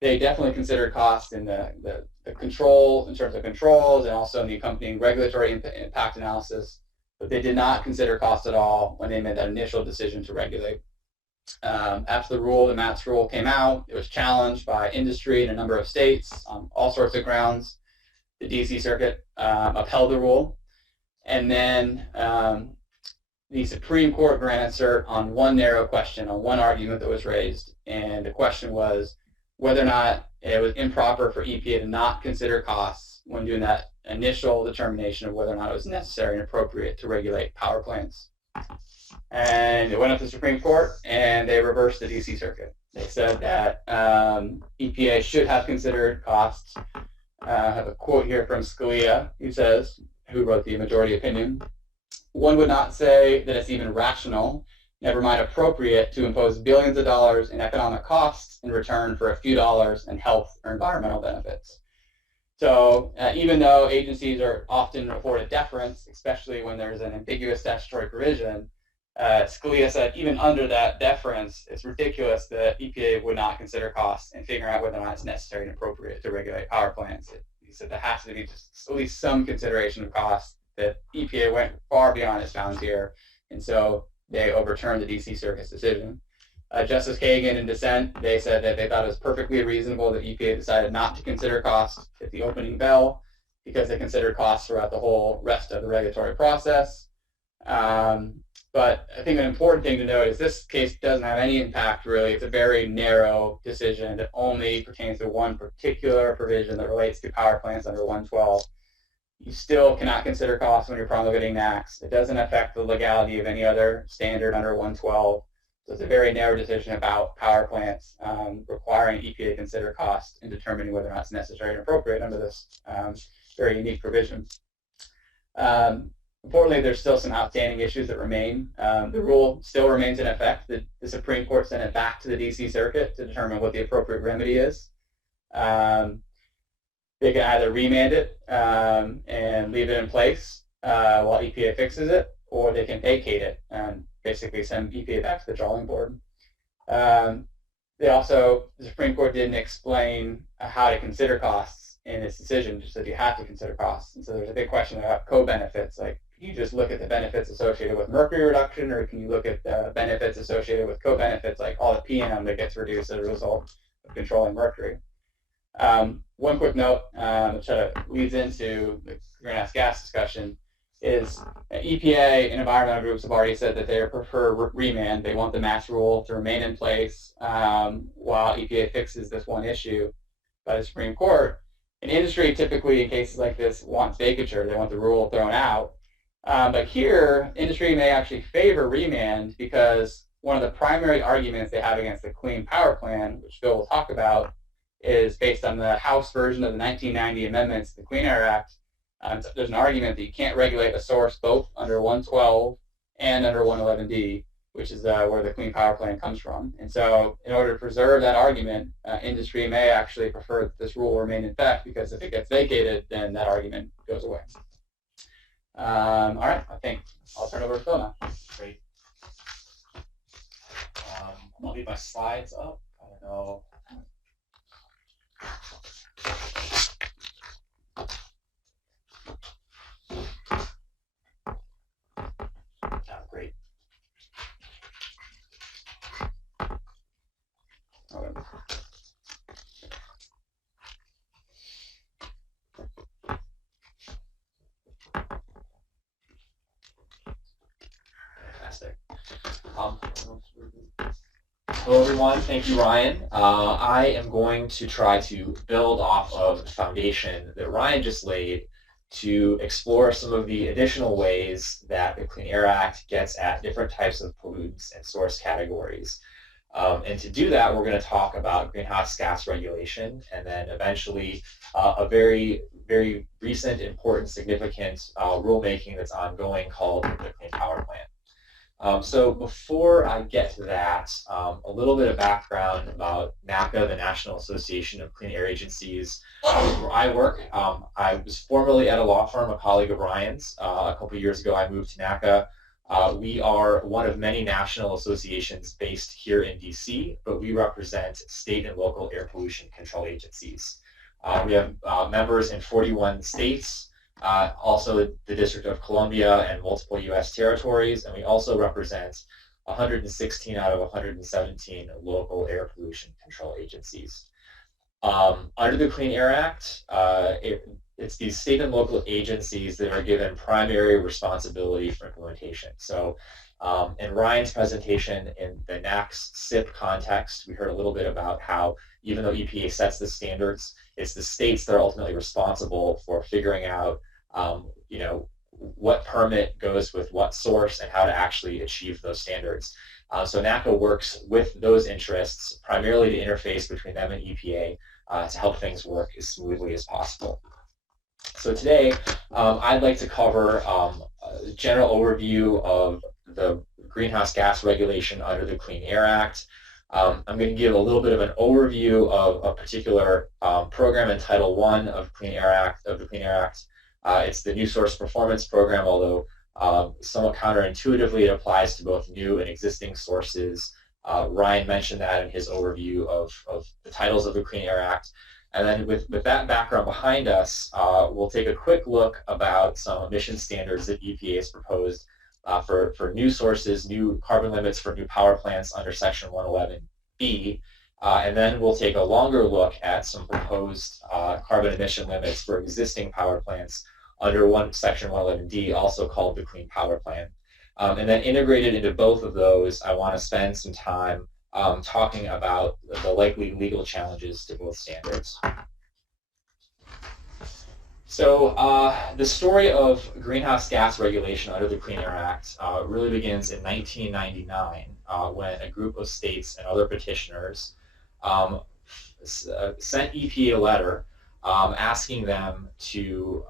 they definitely considered costs in the control, in terms of controls, and also in the accompanying regulatory impact analysis. But they did not consider costs at all when they made that initial decision to regulate. After the rule, the MATS rule came out, it was challenged by industry in a number of states on all sorts of grounds. The D.C. Circuit upheld the rule, and then the Supreme Court granted cert on one narrow question, on one argument that was raised, and the question was whether or not it was improper for EPA to not consider costs when doing that initial determination of whether or not it was necessary and appropriate to regulate power plants. And it went up to the Supreme Court, and they reversed the D.C. Circuit. They said that EPA should have considered costs. I have a quote here from Scalia, who wrote the majority opinion. One would not say that it's even rational, never mind appropriate, to impose billions of dollars in economic costs in return for a few dollars in health or environmental benefits. So even though agencies are often afforded deference, especially when there's an ambiguous statutory provision, Scalia said even under that deference, it's ridiculous that EPA would not consider costs and figure out whether or not it's necessary and appropriate to regulate power plants. He said there has to be just at least some consideration of costs, that EPA went far beyond its bounds here, and so they overturned the DC Circuit's decision. Justice Kagan, in dissent, they said that they thought it was perfectly reasonable that EPA decided not to consider costs at the opening bell because they considered costs throughout the whole rest of the regulatory process. But I think an important thing to note is this case doesn't have any impact, really. It's a very narrow decision that only pertains to one particular provision that relates to power plants under 112. You still cannot consider costs when you're promulgating NACs. It doesn't affect the legality of any other standard under 112. So it's a very narrow decision about power plants, requiring EPA to consider costs in determining whether or not it's necessary and appropriate under this very unique provision. Importantly, there's still some outstanding issues that remain. The rule still remains in effect. The Supreme Court sent it back to the DC Circuit to determine what the appropriate remedy is. They can either remand it and leave it in place while EPA fixes it, or they can vacate it and basically send EPA back to the drawing board. The Supreme Court didn't explain how to consider costs in its decision, just said you have to consider costs. And so there's a big question about co-benefits, like, can you just look at the benefits associated with mercury reduction, or can you look at the benefits associated with co-benefits, like all the PM that gets reduced as a result of controlling mercury? One quick note, which leads into the greenhouse gas discussion, is EPA and environmental groups have already said that they prefer remand. They want the MATS rule to remain in place while EPA fixes this one issue by the Supreme Court. And industry typically, in cases like this, wants vacatur. They want the rule thrown out. But here, industry may actually favor remand because one of the primary arguments they have against the Clean Power Plan, which Bill will talk about, is based on the House version of the 1990 amendments to the Clean Air Act. So there's an argument that you can't regulate a source both under 112 and under 111D, which is where the Clean Power Plan comes from. And so in order to preserve that argument, industry may actually prefer that this rule remain in effect, because if it gets vacated, then that argument goes away. All right, I think I'll turn over to Phil now. Great. I'll leave my slides up. I don't know. Great. Okay. Fantastic. Hello, everyone. Thank you, Ryan. I am going to try to build off of the foundation that Ryan just laid to explore some of the additional ways that the Clean Air Act gets at different types of pollutants and source categories. And to do that, we're going to talk about greenhouse gas regulation, and then eventually a very, very recent, important, significant rulemaking that's ongoing called the Clean Power Plan. So before I get to that, a little bit of background about NACA, the National Association of Clean Air Agencies, where I work. I was formerly at a law firm, a colleague of Ryan's. A couple of years ago, I moved to NACA. We are one of many national associations based here in DC, but we represent state and local air pollution control agencies. We have members in 41 states, also the District of Columbia and multiple U.S. territories, and we also represent 116 out of 117 local air pollution control agencies. Under the Clean Air Act, it's these state and local agencies that are given primary responsibility for implementation. So in Ryan's presentation in the NACS SIP context, we heard a little bit about how even though EPA sets the standards, it's the states that are ultimately responsible for figuring out what permit goes with what source and how to actually achieve those standards. So NACA works with those interests primarily to interface between them and EPA to help things work as smoothly as possible. So today, I'd like to cover a general overview of the greenhouse gas regulation under the Clean Air Act. I'm going to give a little bit of an overview of a particular program in Title I of the Clean Air Act. It's the New Source Performance Program, although Somewhat counterintuitively, it applies to both new and existing sources. Ryan mentioned that in his overview of the titles of the Clean Air Act. And then with that background behind us, we'll take a quick look about some emission standards that EPA has proposed for new sources, new carbon limits for new power plants under Section 111B. And then we'll take a longer look at some proposed carbon emission limits for existing power plants under Section 111D, also called the Clean Power Plan. And then integrated into both of those, I want to spend some time talking about the likely legal challenges to both standards. So the story of greenhouse gas regulation under the Clean Air Act really begins in 1999 when a group of states and other petitioners sent EPA a letter asking them to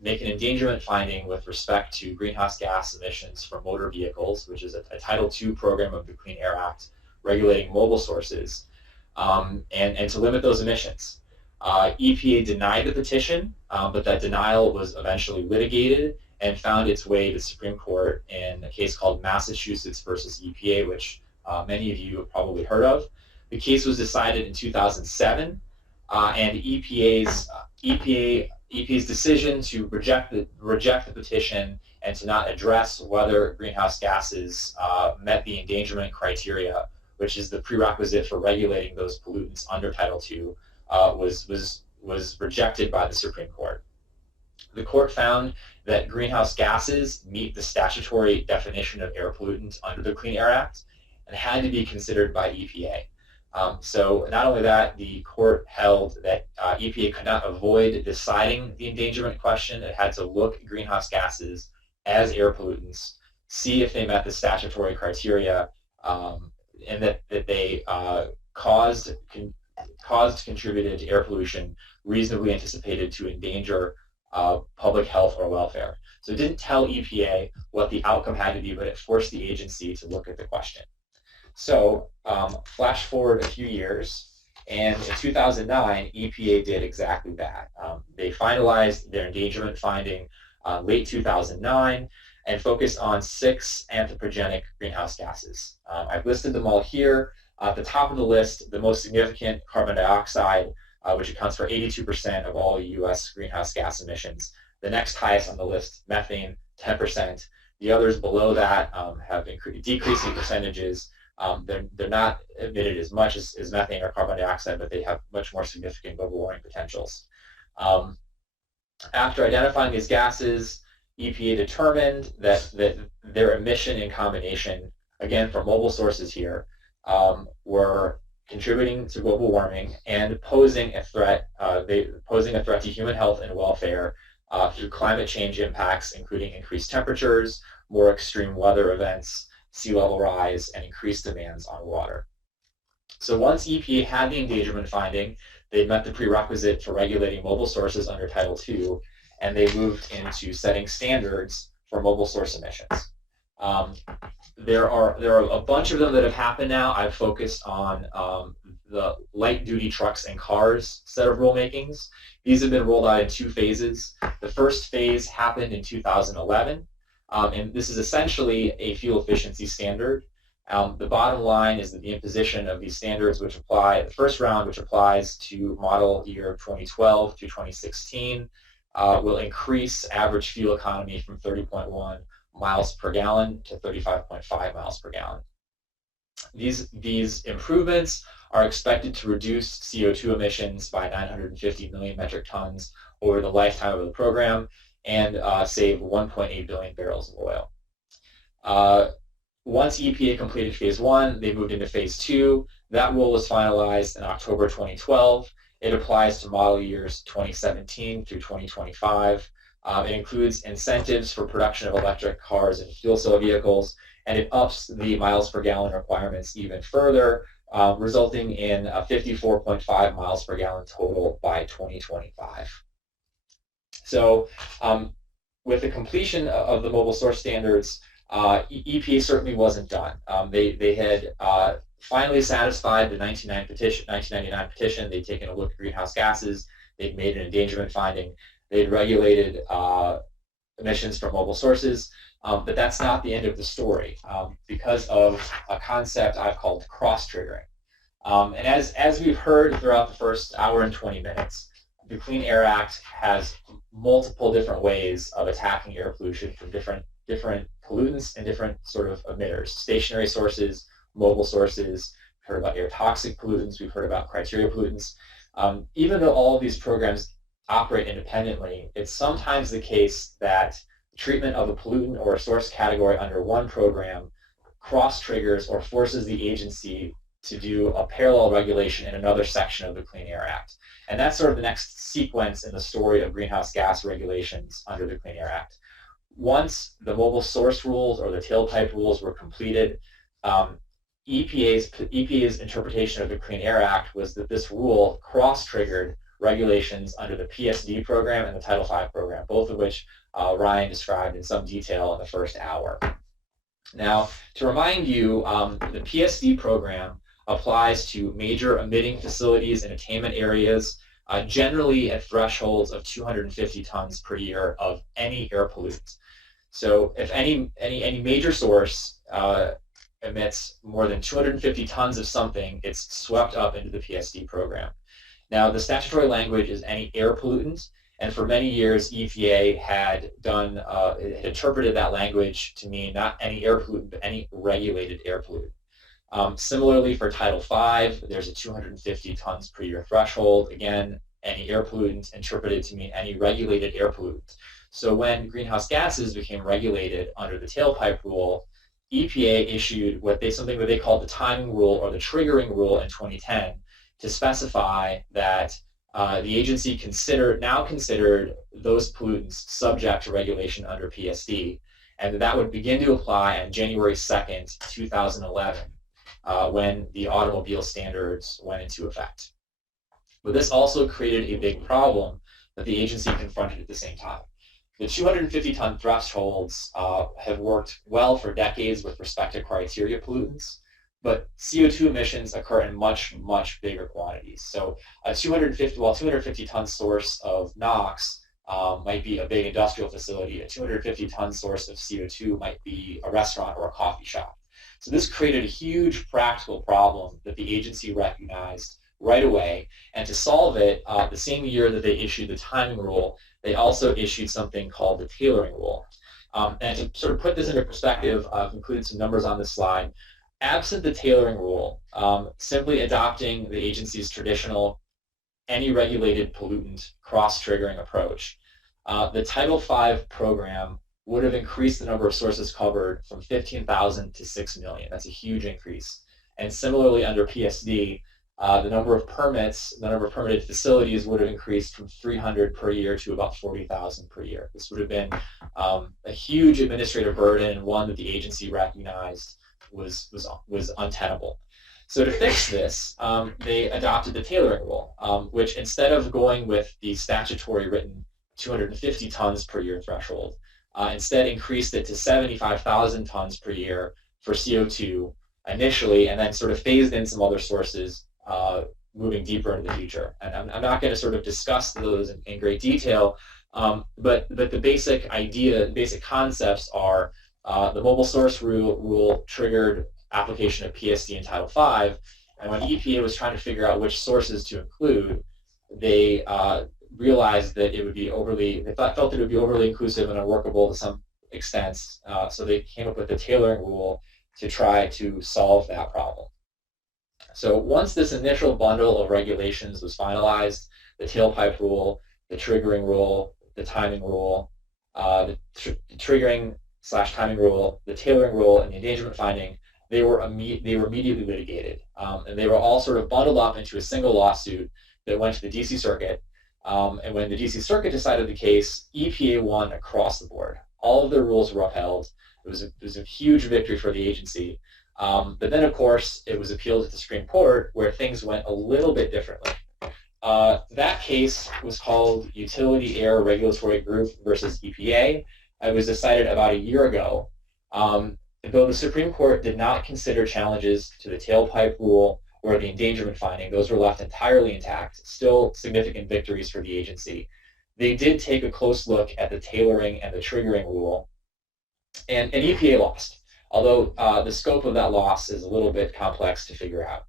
make an endangerment finding with respect to greenhouse gas emissions from motor vehicles, which is a Title II program of the Clean Air Act regulating mobile sources, and to limit those emissions. EPA denied the petition, but that denial was eventually litigated and found its way to the Supreme Court in a case called Massachusetts versus EPA, which many of you have probably heard of. The case was decided in 2007, and EPA's decision to reject the petition and to not address whether greenhouse gases met the endangerment criteria, which is the prerequisite for regulating those pollutants under Title II, was rejected by the Supreme Court. The court found that greenhouse gases meet the statutory definition of air pollutants under the Clean Air Act and had to be considered by EPA. So not only that, the court held that EPA could not avoid deciding the endangerment question. It had to look at greenhouse gases as air pollutants, see if they met the statutory criteria, and that they contributed to air pollution reasonably anticipated to endanger public health or welfare. So it didn't tell EPA what the outcome had to be, but it forced the agency to look at the question. So flash forward a few years, and in 2009, EPA did exactly that. They finalized their endangerment finding late 2009 and focused on 6 anthropogenic greenhouse gases. I've listed them all here. At the top of the list, the most significant, carbon dioxide, which accounts for 82% of all U.S. greenhouse gas emissions. The next highest on the list, methane, 10%. The others below that have decreasing percentages. They're not emitted as much as methane or carbon dioxide, but they have much more significant global warming potentials. After identifying these gases, EPA determined that their emission in combination, again for mobile sources here, were contributing to global warming and posing a threat to human health and welfare through climate change impacts, including increased temperatures, more extreme weather events, sea level rise, and increased demands on water. So once EPA had the endangerment finding, they met the prerequisite for regulating mobile sources under Title II, and they moved into setting standards for mobile source emissions. There are a bunch of them that have happened now. I've focused on the light-duty trucks and cars set of rulemakings. These have been rolled out in 2 phases. The first phase happened in 2011, and this is essentially a fuel efficiency standard. The bottom line is that the imposition of these standards, which apply, the first round, which applies to model year 2012 through 2016, will increase average fuel economy from 30.1 miles per gallon to 35.5 miles per gallon. These improvements are expected to reduce CO2 emissions by 950 million metric tons over the lifetime of the program and save 1.8 billion barrels of oil. Once EPA completed phase 1, they moved into phase 2. That rule was finalized in October 2012. It applies to model years 2017 through 2025. It includes incentives for production of electric cars and fuel cell vehicles, and it ups the miles per gallon requirements even further, resulting in 54.5 miles per gallon total by 2025. So with the completion of the mobile source standards, EPA certainly wasn't done. They had finally satisfied the 1999 petition. They'd taken a look at greenhouse gases. They'd made an endangerment finding. They'd regulated emissions from mobile sources. But that's not the end of the story because of a concept I've called cross-triggering. And as we've heard throughout the first hour and 20 minutes, the Clean Air Act has multiple different ways of attacking air pollution from different pollutants and different sort of emitters, stationary sources, mobile sources. We've heard about air toxic pollutants. We've heard about criteria pollutants. Even though all of these programs operate independently, it's sometimes the case that treatment of a pollutant or a source category under one program cross-triggers or forces the agency to do a parallel regulation in another section of the Clean Air Act. And that's sort of the next sequence in the story of greenhouse gas regulations under the Clean Air Act. Once the mobile source rules or the tailpipe rules were completed, EPA's interpretation of the Clean Air Act was that this rule cross-triggered regulations under the PSD program and the Title V program, both of which Ryan described in some detail in the first hour. Now, to remind you, the PSD program applies to major emitting facilities and attainment areas, generally at thresholds of 250 tons per year of any air pollutant. So if any major source emits more than 250 tons of something, it's swept up into the PSD program. Now, the statutory language is any air pollutant, and for many years, EPA had interpreted that language to mean not any air pollutant, but any regulated air pollutant. Similarly, for Title V, there's a 250 tons per year threshold. Again, any air pollutant interpreted to mean any regulated air pollutant. So when greenhouse gases became regulated under the tailpipe rule, EPA issued something that they called the timing rule or the triggering rule in 2010 to specify that the agency now considered those pollutants subject to regulation under PSD, and that would begin to apply on January 2nd, 2011, when the automobile standards went into effect. But this also created a big problem that the agency confronted at the same time. The 250-ton thresholds have worked well for decades with respect to criteria pollutants, but CO2 emissions occur in much, much bigger quantities. So a 250-ton source of NOx might be a big industrial facility. A 250-ton source of CO2 might be a restaurant or a coffee shop. So this created a huge practical problem that the agency recognized right away. And to solve it, the same year that they issued the timing rule, they also issued something called the tailoring rule. And to sort of put this into perspective, I've included some numbers on this slide. Absent the tailoring rule, simply adopting the agency's traditional any regulated pollutant cross-triggering approach, the Title V program would have increased the number of sources covered from 15,000 to 6 million. That's a huge increase. And similarly, under PSD, the number of permitted facilities would have increased from 300 per year to about 40,000 per year. This would have been a huge administrative burden, one that the agency recognized was untenable. So to fix this, they adopted the tailoring rule, which instead of going with the statutory written 250 tons per year threshold, instead increased it to 75,000 tons per year for CO2 initially, and then sort of phased in some other sources moving deeper into the future. And I'm not going to sort of discuss those in great detail, but the basic idea, basic concepts are the mobile source rule triggered application of PSD and Title V, and when EPA was trying to figure out which sources to include, they realized that it would be felt that it would be overly inclusive and unworkable to some extent, so they came up with the tailoring rule to try to solve that problem. So once this initial bundle of regulations was finalized, the tailpipe rule, the triggering rule, the timing rule, the triggering/timing rule, the tailoring rule, and the endangerment finding, they were immediately litigated. And they were all sort of bundled up into a single lawsuit that went to the DC Circuit. And when the DC Circuit decided the case, EPA won across the board. All of their rules were upheld. It was a huge victory for the agency. But then, of course, it was appealed to the Supreme Court, where things went a little bit differently. That case was called Utility Air Regulatory Group versus EPA. It was decided about a year ago. Though the Supreme Court did not consider challenges to the tailpipe rule or the endangerment finding, those were left entirely intact, still significant victories for the agency. they did take a close look at the tailoring and the triggering rule, and EPA lost. Although the scope of that loss is a little bit complex to figure out.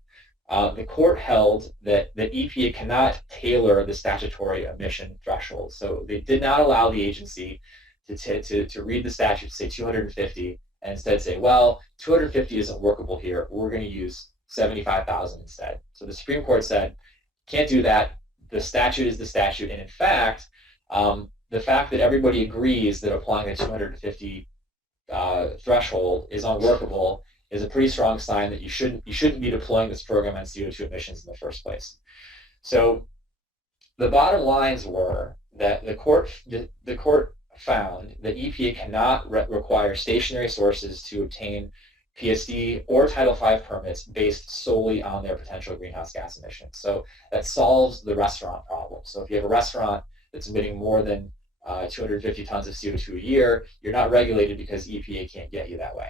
The court held that EPA cannot tailor the statutory emission threshold. So they did not allow the agency to read the statute, say 250, and instead say, well, 250 isn't workable here. We're going to use 75,000 instead. So the Supreme Court said, can't do that. The statute is the statute. And in fact, the fact that everybody agrees that applying a 250 threshold is unworkable is a pretty strong sign that you shouldn't be deploying this program on CO2 emissions in the first place. So the bottom lines were that the court found that EPA cannot require stationary sources to obtain PSD or Title V permits based solely on their potential greenhouse gas emissions. So that solves the restaurant problem. So if you have a restaurant that's emitting more than 250 tons of CO2 a year, you're not regulated because EPA can't get you that way.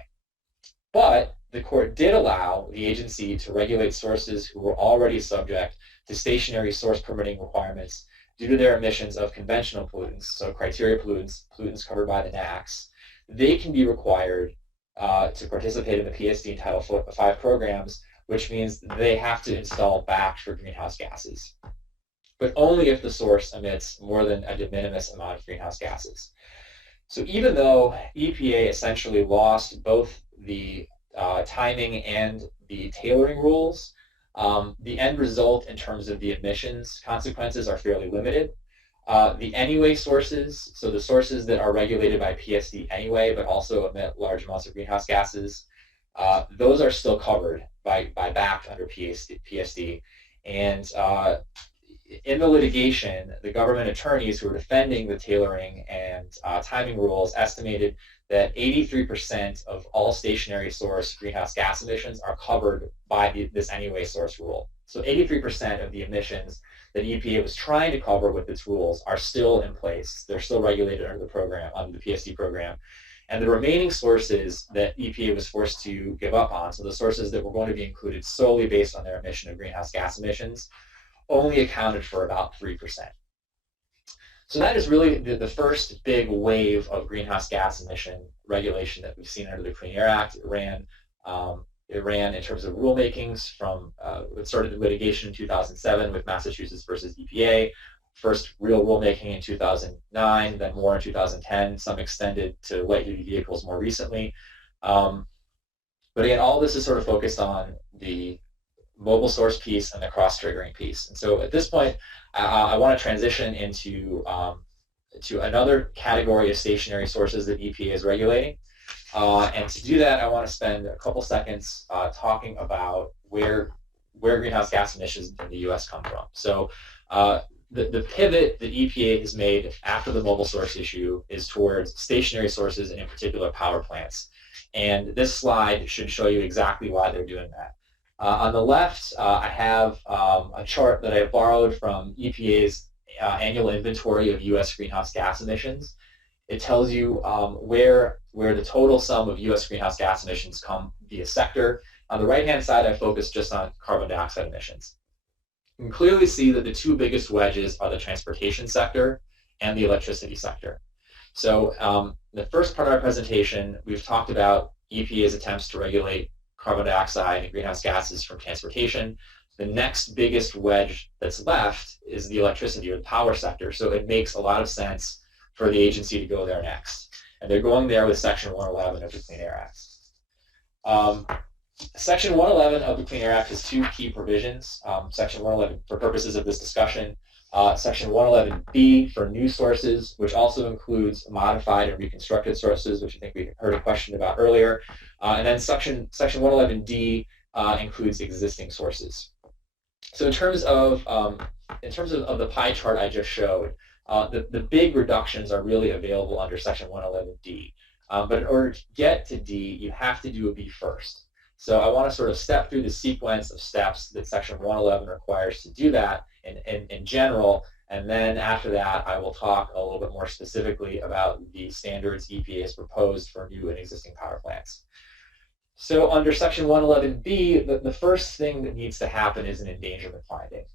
But the court did allow the agency to regulate sources who were already subject to stationary source permitting requirements due to their emissions of conventional pollutants, so criteria pollutants covered by the NAAQS. They can be required to participate in the PSD and Title V programs, which means they have to install BACT for greenhouse gases, but only if the source emits more than a de minimis amount of greenhouse gases. So even though EPA essentially lost both the timing and the tailoring rules, the end result in terms of the emissions consequences are fairly limited. The anyway sources, so the sources that are regulated by PSD anyway, but also emit large amounts of greenhouse gases, those are still covered by BACT under PSD. And in the litigation, the government attorneys who were defending the tailoring and timing rules estimated that 83% of all stationary source greenhouse gas emissions are covered by this anyway source rule. So 83% of the emissions that EPA was trying to cover with its rules are still in place. They're still regulated under the program, under the PSD program. And the remaining sources that EPA was forced to give up on, so the sources that were going to be included solely based on their emission of greenhouse gas emissions, only accounted for about 3%. So that is really the first big wave of greenhouse gas emission regulation that we've seen under the Clean Air Act. It ran in terms of rulemakings from, it started the litigation in 2007 with Massachusetts versus EPA. First real rulemaking in 2009, then more in 2010, some extended to light-duty vehicles more recently. But again, all this is sort of focused on the mobile source piece and the cross-triggering piece. And so at this point, I want to transition into to another category of stationary sources that EPA is regulating. And to do that, I want to spend a couple seconds talking about where greenhouse gas emissions in the U.S. come from. So the pivot that EPA has made after the mobile source issue is towards stationary sources and in particular power plants. And this slide should show you exactly why they're doing that. On the left, I have a chart that I borrowed from EPA's annual inventory of U.S. greenhouse gas emissions. It tells you where the total sum of U.S. greenhouse gas emissions come via sector. On the right-hand side, I focused just on carbon dioxide emissions. You can clearly see that the two biggest wedges are the transportation sector and the electricity sector. So the first part of our presentation, we've talked about EPA's attempts to regulate carbon dioxide and greenhouse gases from transportation. The next biggest wedge that's left is the electricity or the power sector. So it makes a lot of sense for the agency to go there next. And they're going there with Section 111 of the Clean Air Act. Section 111 of the Clean Air Act has two key provisions. Section 111, for purposes of this discussion, Section 111B for new sources, which also includes modified and reconstructed sources, which I think we heard a question about earlier. And then Section 111D includes existing sources. So in terms of the pie chart I just showed, the big reductions are really available under Section 111D. But in order to get to D, you have to do a B first. So I want to sort of step through the sequence of steps that Section 111 requires to do that in general, and then after that I will talk a little bit more specifically about the standards EPA has proposed for new and existing power plants. So under Section 111B, the first thing that needs to happen is an endangerment finding.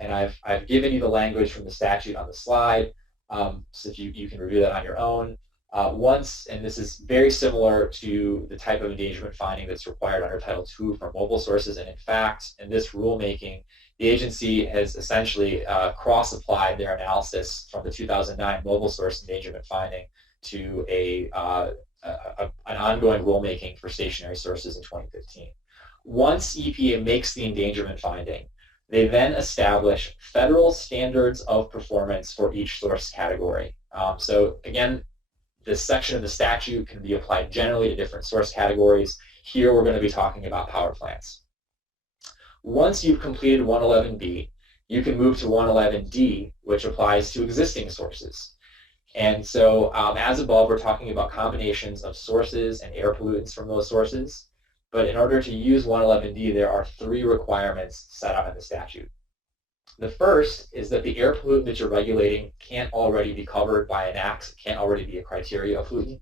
And I've given you the language from the statute on the slide. So if you can review that on your own. Once, and this is very similar to the type of endangerment finding that's required under Title II for mobile sources, and in fact, in this rulemaking, the agency has essentially cross-applied their analysis from the 2009 mobile source endangerment finding to an ongoing rulemaking for stationary sources in 2015. Once EPA makes the endangerment finding, they then establish federal standards of performance for each source category. So again, this section of the statute can be applied generally to different source categories. Here we're going to be talking about power plants. Once you've completed 111B, you can move to 111D, which applies to existing sources. And so as above, we're talking about combinations of sources and air pollutants from those sources. But in order to use 111D, there are 3 requirements set out in the statute. The first is that the air pollutant that you're regulating can't already be covered by an act, can't already be a criteria of pollutant.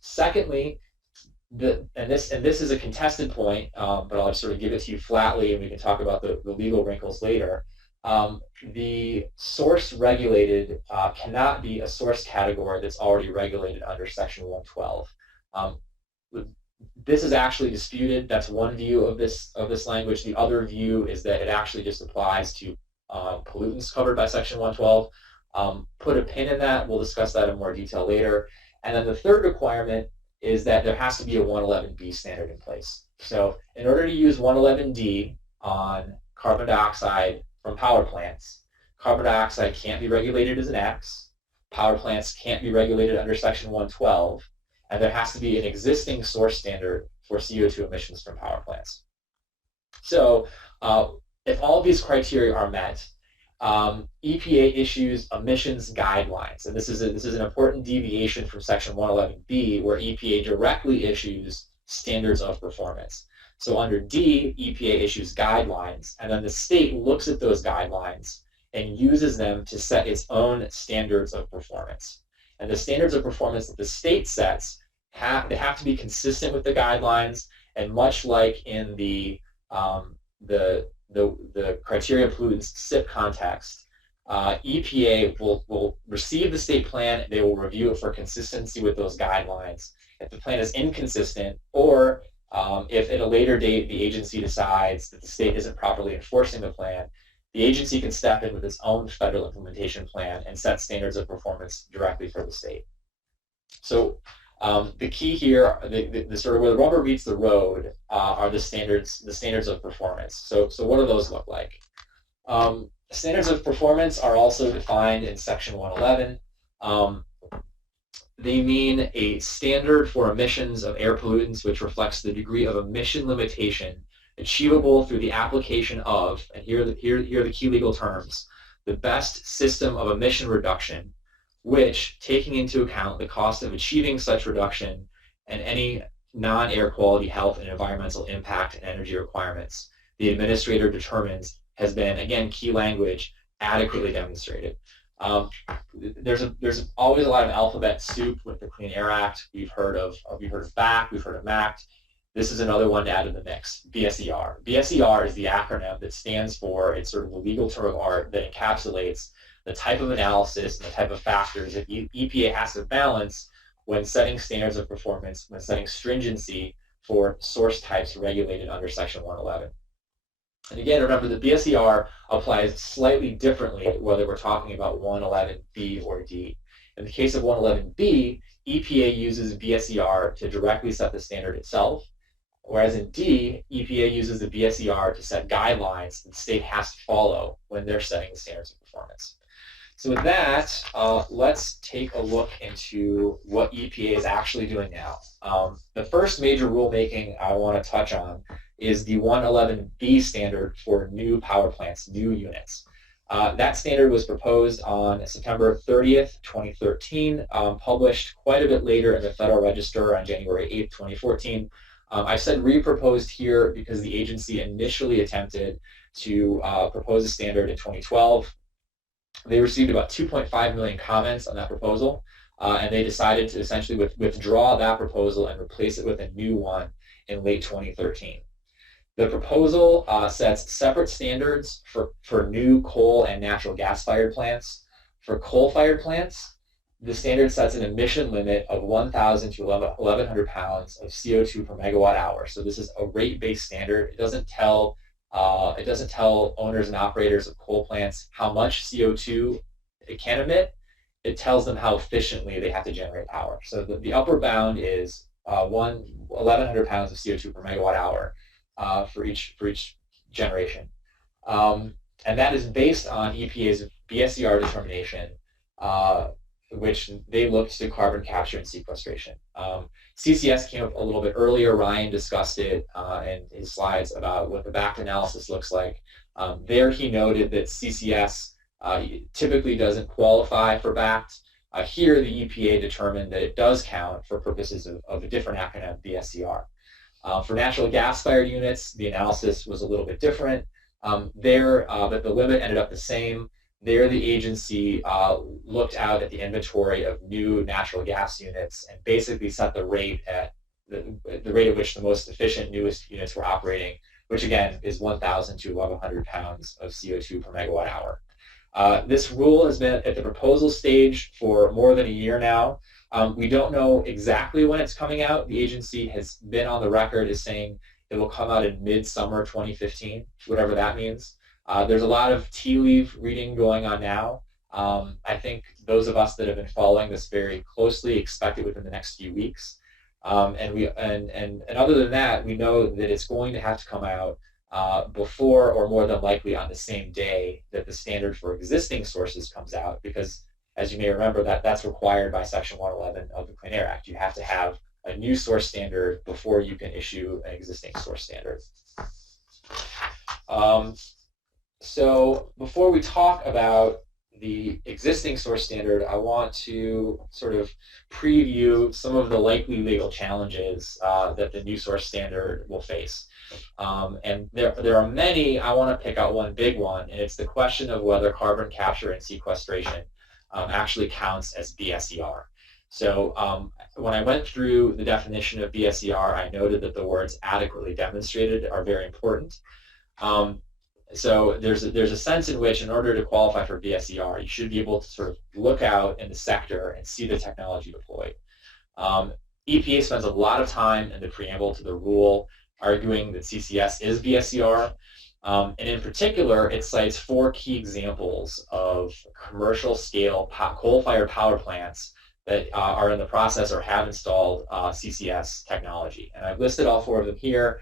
Secondly, and this is a contested point, but I'll just sort of give it to you flatly, and we can talk about the legal wrinkles later. The source regulated cannot be a source category that's already regulated under Section 112. This is actually disputed. That's one view of this language. The other view is that it actually just applies to pollutants covered by Section 112. Put a pin in that. We'll discuss that in more detail later. And then the third requirement is that there has to be a 111B standard in place. So in order to use 111D on carbon dioxide from power plants, carbon dioxide can't be regulated as an X, power plants can't be regulated under Section 112, and there has to be an existing source standard for CO2 emissions from power plants. So if all of these criteria are met, EPA issues emissions guidelines, and this is an important deviation from Section 111B, where EPA directly issues standards of performance. So under D, EPA issues guidelines, and then the state looks at those guidelines and uses them to set its own standards of performance. And the standards of performance that the state sets they have to be consistent with the guidelines, and much like in the criteria pollutants SIP context, EPA will receive the state plan, they will review it for consistency with those guidelines. If the plan is inconsistent, or if at a later date the agency decides that the state isn't properly enforcing the plan, the agency can step in with its own federal implementation plan and set standards of performance directly for the state. So the key here, the sort of where the rubber meets the road, are the standards of performance. So what do those look like? Standards of performance are also defined in Section 111. They mean a standard for emissions of air pollutants which reflects the degree of emission limitation achievable through the application of, and here are the key legal terms, the best system of emission reduction, which, taking into account the cost of achieving such reduction and any non-air quality, health, and environmental impact and energy requirements, the administrator determines has been, again, key language, adequately demonstrated. There's always a lot of alphabet soup with the Clean Air Act. We've heard of BAC, we've heard of MACT. This is another one to add to the mix, BSER. BSER is the acronym that stands for, it's sort of the legal term of art that encapsulates the type of analysis and the type of factors that EPA has to balance when setting standards of performance, when setting stringency for source types regulated under Section 111. And again, remember the BSER applies slightly differently whether we're talking about 111B or D. In the case of 111B, EPA uses BSER to directly set the standard itself, whereas in D, EPA uses the BSER to set guidelines that the state has to follow when they're setting the standards of performance. So with that, let's take a look into what EPA is actually doing now. The first major rulemaking I want to touch on is the 111B standard for new power plants, new units. That standard was proposed on September 30th, 2013, published quite a bit later in the Federal Register on January 8th, 2014. I said re-proposed here because the agency initially attempted to propose a standard in 2012. They received about 2.5 million comments on that proposal, and they decided to essentially withdraw that proposal and replace it with a new one in late 2013. The proposal sets separate standards for new coal and natural gas-fired plants, For coal-fired plants, the standard sets an emission limit of 1,000 to 1,100 pounds of CO2 per megawatt hour. So this is a rate-based standard. It doesn't tell owners and operators of coal plants how much CO2 it can emit. It tells them how efficiently they have to generate power. So the upper bound is 1,100 pounds of CO2 per megawatt hour for each generation. And that is based on EPA's BSER determination, which they looked to carbon capture and sequestration. CCS came up a little bit earlier. Ryan discussed it in his slides about what the BACT analysis looks like. There he noted that CCS typically doesn't qualify for BACT. Here the EPA determined that it does count for purposes of a different acronym, BSER. For natural gas-fired units, the analysis was a little bit different. But the limit ended up the same. There, the agency looked out at the inventory of new natural gas units and basically set the rate at the rate at which the most efficient, newest units were operating, which again is 1,000 to 1,100 pounds of CO2 per megawatt hour. This rule has been at the proposal stage for more than a year now. We don't know exactly when it's coming out. The agency has been on the record as saying it will come out in mid-summer 2015, whatever that means. There's a lot of tea leaf reading going on now. I think those of us that have been following this very closely expect it within the next few weeks. And other than that, we know that it's going to have to come out before or more than likely on the same day that the standard for existing sources comes out, because as you may remember, that's required by Section 111 of the Clean Air Act. You have to have a new source standard before you can issue an existing source standard. So before we talk about the existing source standard, I want to sort of preview some of the likely legal challenges that the new source standard will face. And there are many. I want to pick out one big one, and it's the question of whether carbon capture and sequestration actually counts as BSER. So when I went through the definition of BSER, I noted that the words adequately demonstrated are very important. So there's a sense in which in order to qualify for BSER, you should be able to sort of look out in the sector and see the technology deployed. EPA spends a lot of time in the preamble to the rule arguing that CCS is BSER. And in particular, it cites 4 key examples of commercial scale coal-fired power plants that are in the process or have installed CCS technology. And I've listed all 4 of them here.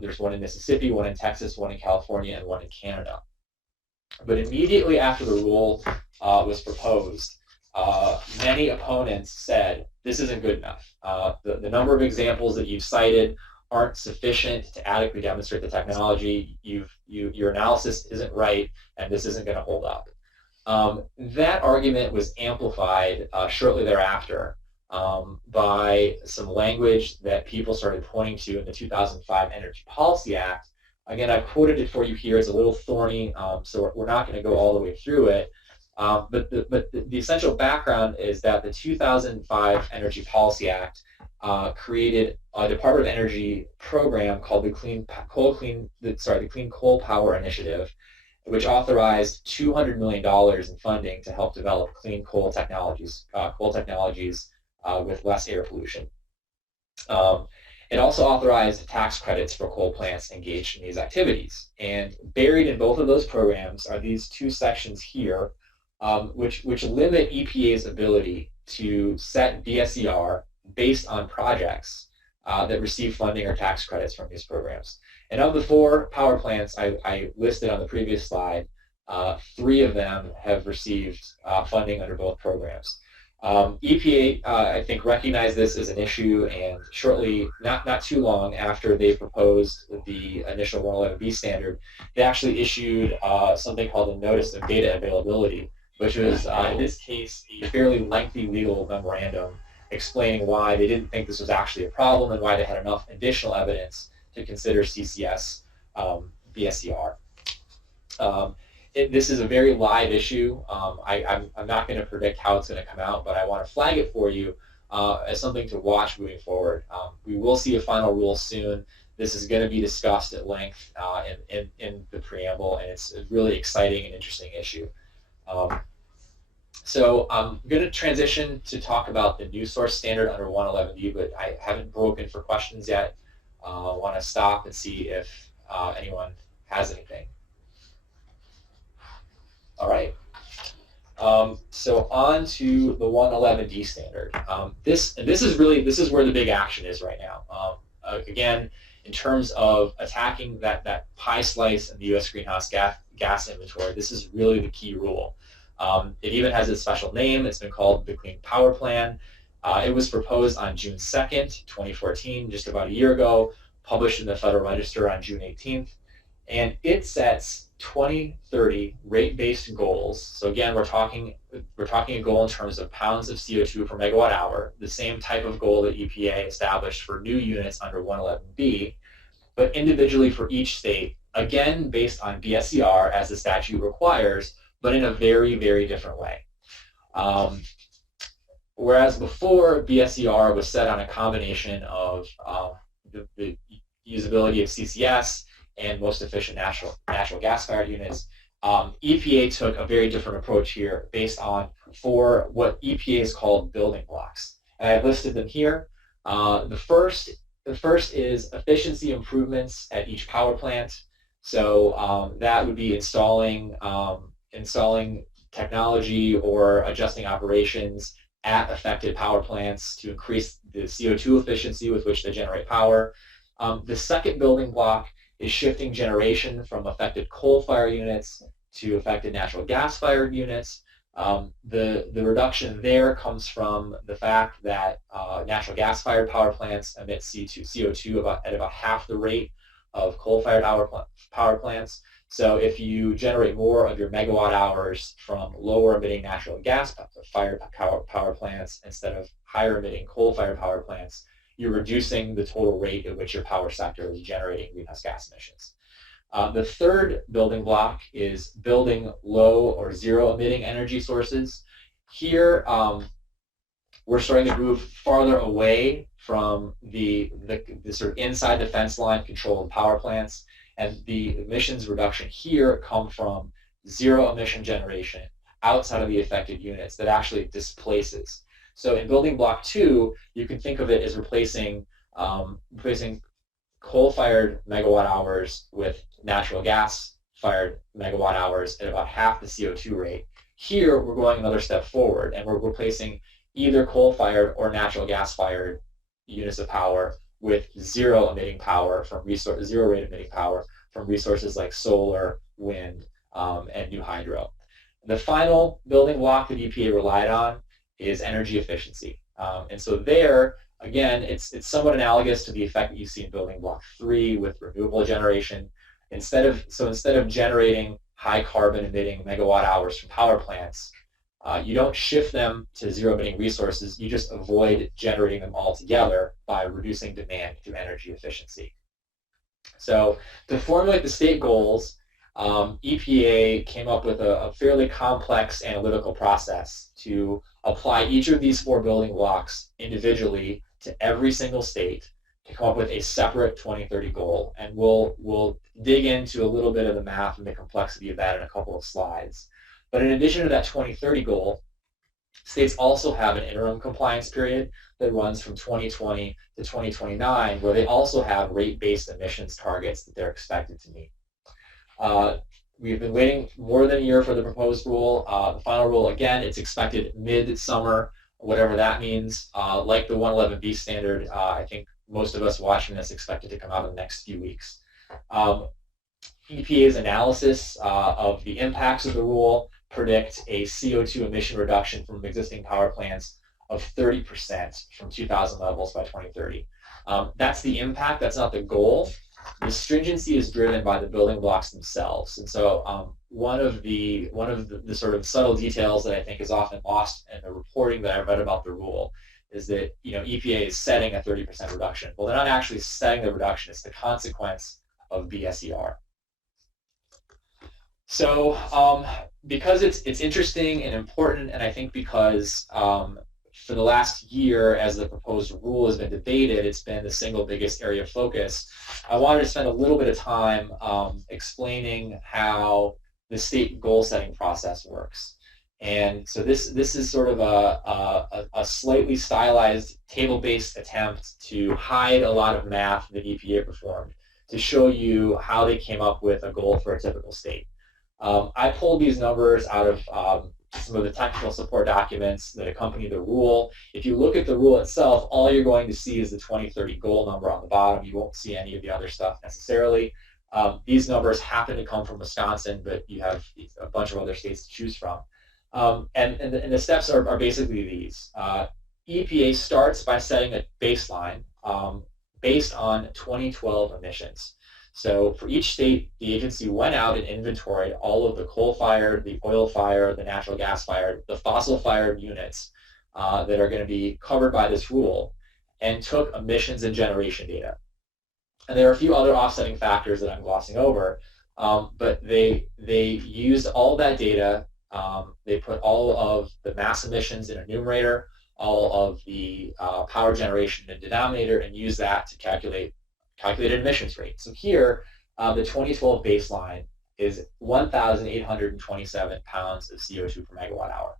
There's one in Mississippi, one in Texas, one in California, and one in Canada. But immediately after the rule was proposed, many opponents said, this isn't good enough. The number of examples that you've cited aren't sufficient to adequately demonstrate the technology. Your analysis isn't right, and this isn't going to hold up. That argument was amplified shortly thereafter by some language that people started pointing to in the 2005 Energy Policy Act. Again, I've quoted it for you here. It's a little thorny, so we're not going to go all the way through it. But the essential background is that the 2005 Energy Policy Act created a Department of Energy program called the Clean Coal Power Initiative, which authorized $200 million in funding to help develop clean coal technologies with less air pollution. It also authorized tax credits for coal plants engaged in these activities. And buried in both of those programs are these 2 sections here, which limit EPA's ability to set BSER based on projects that receive funding or tax credits from these programs. And of the 4 power plants I listed on the previous slide, 3 of them have received funding under both programs. EPA, I think, recognized this as an issue, and shortly, not too long after they proposed the initial 111B standard, they actually issued something called a Notice of Data Availability, which was, in this case, a fairly lengthy legal memorandum explaining why they didn't think this was actually a problem and why they had enough additional evidence to consider CCS BSER. This is a very live issue. I'm not going to predict how it's going to come out, but I want to flag it for you as something to watch moving forward. We will see a final rule soon. This is going to be discussed at length in the preamble, and it's a really exciting and interesting issue. So I'm going to transition to talk about the new source standard under 111D, but I haven't broken for questions yet. I want to stop and see if anyone has anything. All right. So on to the 111D standard. This is where the big action is right now. Again, in terms of attacking that pie slice in the U.S. greenhouse gas inventory, this is really the key rule. It even has a special name. It's been called the Clean Power Plan. It was proposed on June 2nd, 2014, just about a year ago, published in the Federal Register on June 18th, and it sets 2030 rate-based goals. So again, we're talking a goal in terms of pounds of CO2 per megawatt hour, the same type of goal that EPA established for new units under 111B, but individually for each state, again based on BSER as the statute requires, but in a very, very different way. Whereas before, BSER was set on a combination of the usability of CCS and most efficient natural gas-fired units, EPA took a very different approach here based on what EPA has called building blocks. And I've listed them here. The first is efficiency improvements at each power plant. So that would be installing technology or adjusting operations at affected power plants to increase the CO2 efficiency with which they generate power. The second building block is shifting generation from affected coal-fired units to affected natural gas-fired units. The reduction there comes from the fact that natural gas-fired power plants emit CO2 at about half the rate of coal-fired power plants. So if you generate more of your megawatt hours from lower emitting natural gas-fired power plants instead of higher emitting coal-fired power plants, you're reducing the total rate at which your power sector is generating greenhouse gas emissions. The third building block is building low or zero emitting energy sources. Here, we're starting to move farther away from the sort of inside the fence line control of power plants, and the emissions reduction here come from zero emission generation outside of the affected units that actually displaces. So in building block 2, you can think of it as replacing coal-fired megawatt hours with natural gas-fired megawatt hours at about half the CO2 rate. Here, we're going another step forward, and we're replacing either coal-fired or natural gas-fired units of power with zero emitting power from zero rate emitting power from resources like solar, wind, and new hydro. The final building block that EPA relied on is energy efficiency. And so there, again, it's somewhat analogous to the effect that you see in building block 3 with renewable generation. Instead of generating high carbon emitting megawatt hours from power plants, you don't shift them to zero emitting resources, you just avoid generating them altogether by reducing demand through energy efficiency. So to formulate the state goals, EPA came up with a fairly complex analytical process to apply each of these 4 building blocks individually to every single state to come up with a separate 2030 goal. And we'll dig into a little bit of the math and the complexity of that in a couple of slides. But in addition to that 2030 goal, states also have an interim compliance period that runs from 2020 to 2029, where they also have rate-based emissions targets that they're expected to meet. We've been waiting more than a year for the proposed rule. The final rule, again, it's expected mid-summer, whatever that means. Like the 111B standard, I think most of us watching this expect it to come out in the next few weeks. EPA's analysis of the impacts of the rule predict a CO2 emission reduction from existing power plants of 30% from 2000 levels by 2030. That's the impact, that's not the goal. The stringency is driven by the building blocks themselves. And so one of the sort of subtle details that I think is often lost in the reporting that I read about the rule is that EPA is setting a 30% reduction. Well, they're not actually setting the reduction, it's the consequence of BSER. So because it's interesting and important, and I think because for the last year, as the proposed rule has been debated, it's been the single biggest area of focus. I wanted to spend a little bit of time explaining how the state goal setting process works. And so this is sort of a slightly stylized table-based attempt to hide a lot of math that EPA performed to show you how they came up with a goal for a typical state. I pulled these numbers out of some of the technical support documents that accompany the rule. If you look at the rule itself, all you're going to see is the 2030 goal number on the bottom. You won't see any of the other stuff necessarily. These numbers happen to come from Wisconsin, but you have a bunch of other states to choose from. And the steps are basically these. EPA starts by setting a baseline based on 2012 emissions. So for each state, the agency went out and inventoried all of the coal-fired, the oil-fired, the natural gas-fired, the fossil-fired units that are going to be covered by this rule, and took emissions and generation data. And there are a few other offsetting factors that I'm glossing over, but they used all that data. They put all of the mass emissions in a numerator, all of the power generation in a denominator, and use that to calculate emissions rate. So here, the 2012 baseline is 1,827 pounds of CO2 per megawatt hour.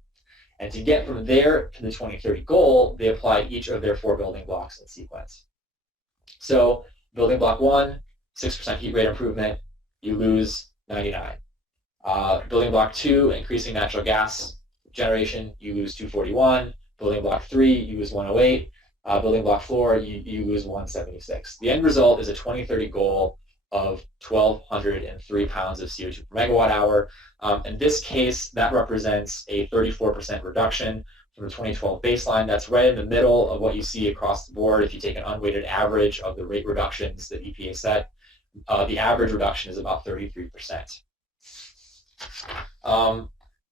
And to get from there to the 2030 goal, they applied each of their 4 building blocks in sequence. So building block 1, 6% heat rate improvement, you lose 99. Building block 2, increasing natural gas generation, you lose 241. Building block 3, you lose 108. Building block 4, you lose 176. The end result is a 2030 goal of 1,203 pounds of CO2 per megawatt hour. In this case, that represents a 34% reduction from the 2012 baseline. That's right in the middle of what you see across the board. If you take an unweighted average of the rate reductions that EPA set, the average reduction is about 33%.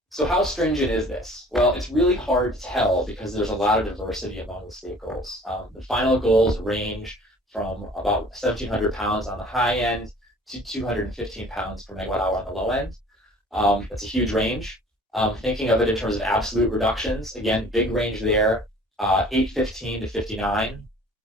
So how stringent is this? Well, it's really hard to tell because there's a lot of diversity among the state goals. The final goals range from about 1,700 pounds on the high end to 215 pounds per megawatt hour on the low end. That's a huge range. Thinking of it in terms of absolute reductions, again, big range there, 815 to 59,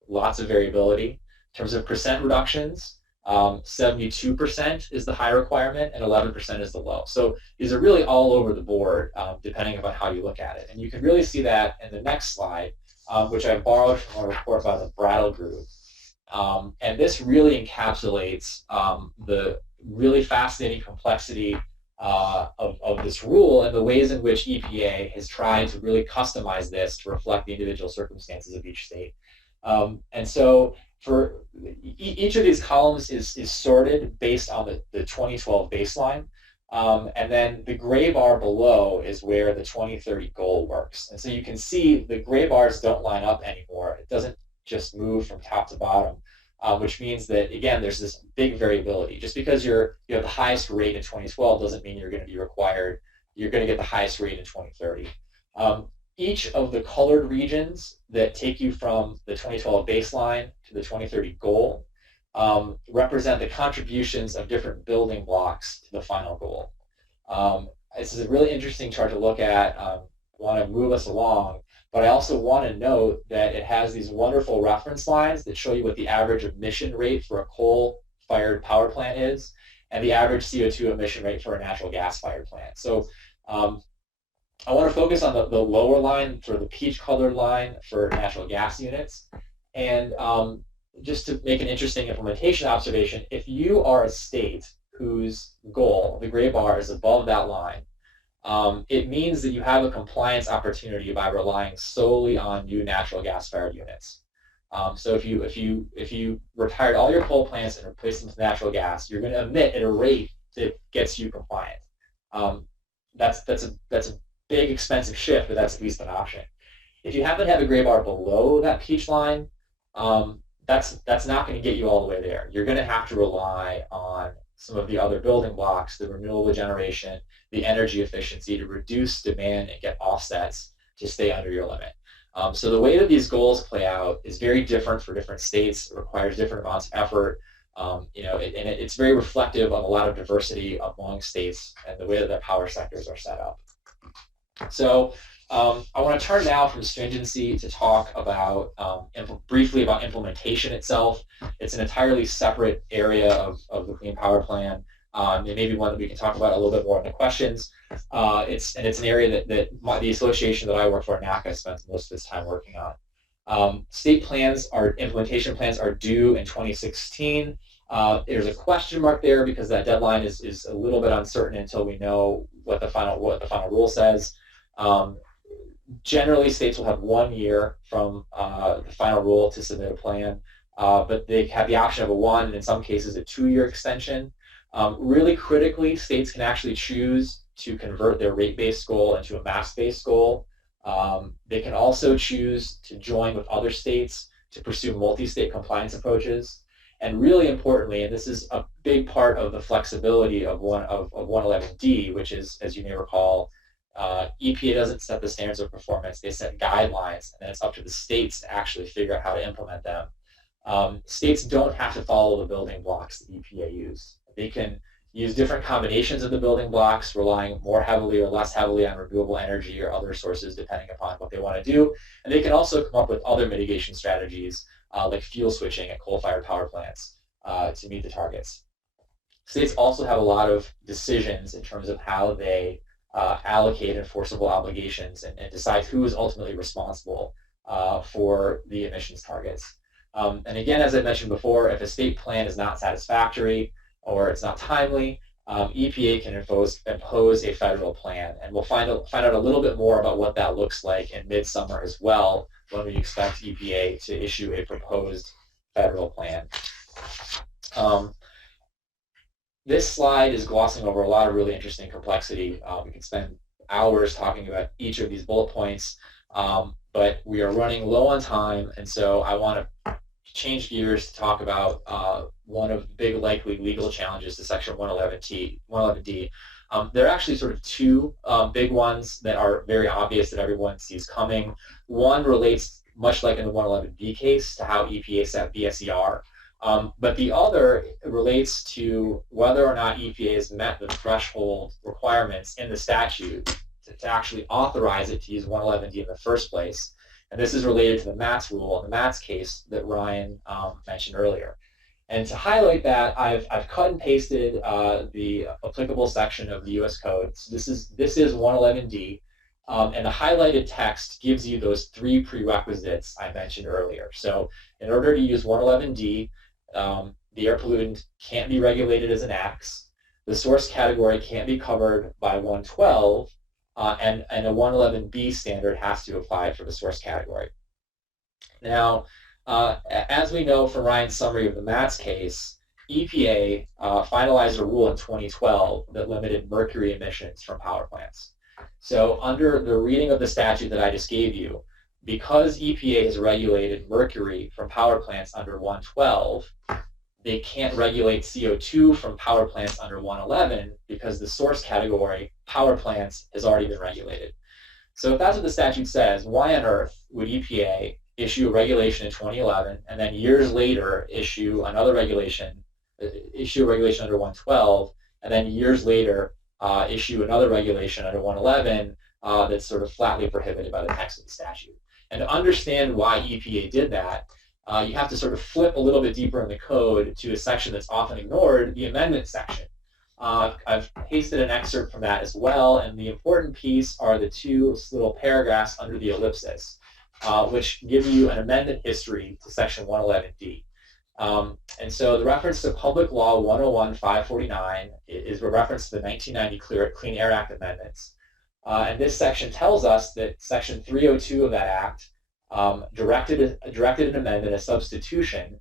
lots of variability. In terms of percent reductions, 72% is the high requirement and 11% is the low. So these are really all over the board, depending upon how you look at it. And you can really see that in the next slide, which I borrowed from a report by the Brattle Group. And this really encapsulates the really fascinating complexity of this rule and the ways in which EPA has tried to really customize this to reflect the individual circumstances of each state. And so for each of these columns is sorted based on the 2012 baseline. And then the gray bar below is where the 2030 goal works. And so you can see the gray bars don't line up anymore. It doesn't just move from top to bottom, which means that, again, there's this big variability. Just because you have the highest rate in 2012 doesn't mean you're going to be required, you're going to get the highest rate in 2030. Each of the colored regions that take you from the 2012 baseline to the 2030 goal represent the contributions of different building blocks to the final goal. This is a really interesting chart to look at. I want to move us along, but I also want to note that it has these wonderful reference lines that show you what the average emission rate for a coal-fired power plant is and the average CO2 emission rate for a natural gas-fired plant. So I want to focus on the lower line, sort of the peach-colored line for natural gas units. And just to make an interesting implementation observation, if you are a state whose goal, the gray bar, is above that line, it means that you have a compliance opportunity by relying solely on new natural gas-fired units. So if you retired all your coal plants and replaced them with natural gas, you're going to emit at a rate that gets you compliant. That's a big expensive shift, but that's at least an option. If you happen to have a gray bar below that peach line, that's not going to get you all the way there. You're going to have to rely on some of the other building blocks, the renewable generation, the energy efficiency, to reduce demand and get offsets to stay under your limit. So the way that these goals play out is very different for different states. It requires different amounts of effort. It's very reflective of a lot of diversity among states and the way that their power sectors are set up. So I want to turn now from stringency to talk about briefly about implementation itself. It's an entirely separate area of the Clean Power Plan. and maybe one that we can talk about a little bit more in the questions. It's an area that the association that I work for, NACA, spends most of its time working on. State plans, implementation plans are due in 2016. There's a question mark there because that deadline is a little bit uncertain until we know what the final rule says. Generally, states will have 1 year from the final rule to submit a plan, but they have the option of a 1 and in some cases a 2-year extension. Really critically, states can actually choose to convert their rate-based goal into a mass-based goal. They can also choose to join with other states to pursue multi-state compliance approaches. And really importantly, and this is a big part of the flexibility of 111D, which is, as you may recall, EPA doesn't set the standards of performance, they set guidelines, and then it's up to the states to actually figure out how to implement them. States don't have to follow the building blocks that EPA used. They can use different combinations of the building blocks, relying more heavily or less heavily on renewable energy or other sources depending upon what they want to do. And they can also come up with other mitigation strategies like fuel switching at coal-fired power plants to meet the targets. States also have a lot of decisions in terms of how they allocate enforceable obligations and decide who is ultimately responsible for the emissions targets. And again, as I mentioned before, if a state plan is not satisfactory or it's not timely, EPA can impose a federal plan. And we'll find out a little bit more about what that looks like in midsummer as well, when we expect EPA to issue a proposed federal plan. This slide is glossing over a lot of really interesting complexity. We can spend hours talking about each of these bullet points, but we are running low on time, and so I want to change gears to talk about one of the big likely legal challenges to Section 111D. There are actually sort of two big ones that are very obvious that everyone sees coming. One relates, much like in the 111B case, to how EPA set BSER. But the other relates to whether or not EPA has met the threshold requirements in the statute to actually authorize it to use 111D in the first place. And this is related to the MATS rule and the MATS case that Ryan mentioned earlier. And to highlight that, I've cut and pasted the applicable section of the U.S. Code. So this is 111D, and the highlighted text gives you those 3 prerequisites I mentioned earlier. So in order to use 111D, the air pollutant can't be regulated as an AX, the source category can't be covered by 112, and a 111B standard has to apply for the source category. Now, as we know from Ryan's summary of the MATS case, EPA finalized a rule in 2012 that limited mercury emissions from power plants. So under the reading of the statute that I just gave you, because EPA has regulated mercury from power plants under 112, they can't regulate CO2 from power plants under 111 because the source category, power plants, has already been regulated. So if that's what the statute says, why on earth would EPA issue a regulation in 2011 and then years later issue another regulation, issue a regulation under 112, and then years later issue another regulation under 111 that's sort of flatly prohibited by the text of the statute? And to understand why EPA did that, you have to sort of flip a little bit deeper in the code to a section that's often ignored, the amendment section. I've pasted an excerpt from that as well, and the important piece are the 2 little paragraphs under the ellipsis, which give you an amendment history to Section 111D. And so the reference to Public Law 101-549 is a reference to the 1990 Clean Air Act amendments. And this section tells us that Section 302 of that act directed an amendment, a substitution,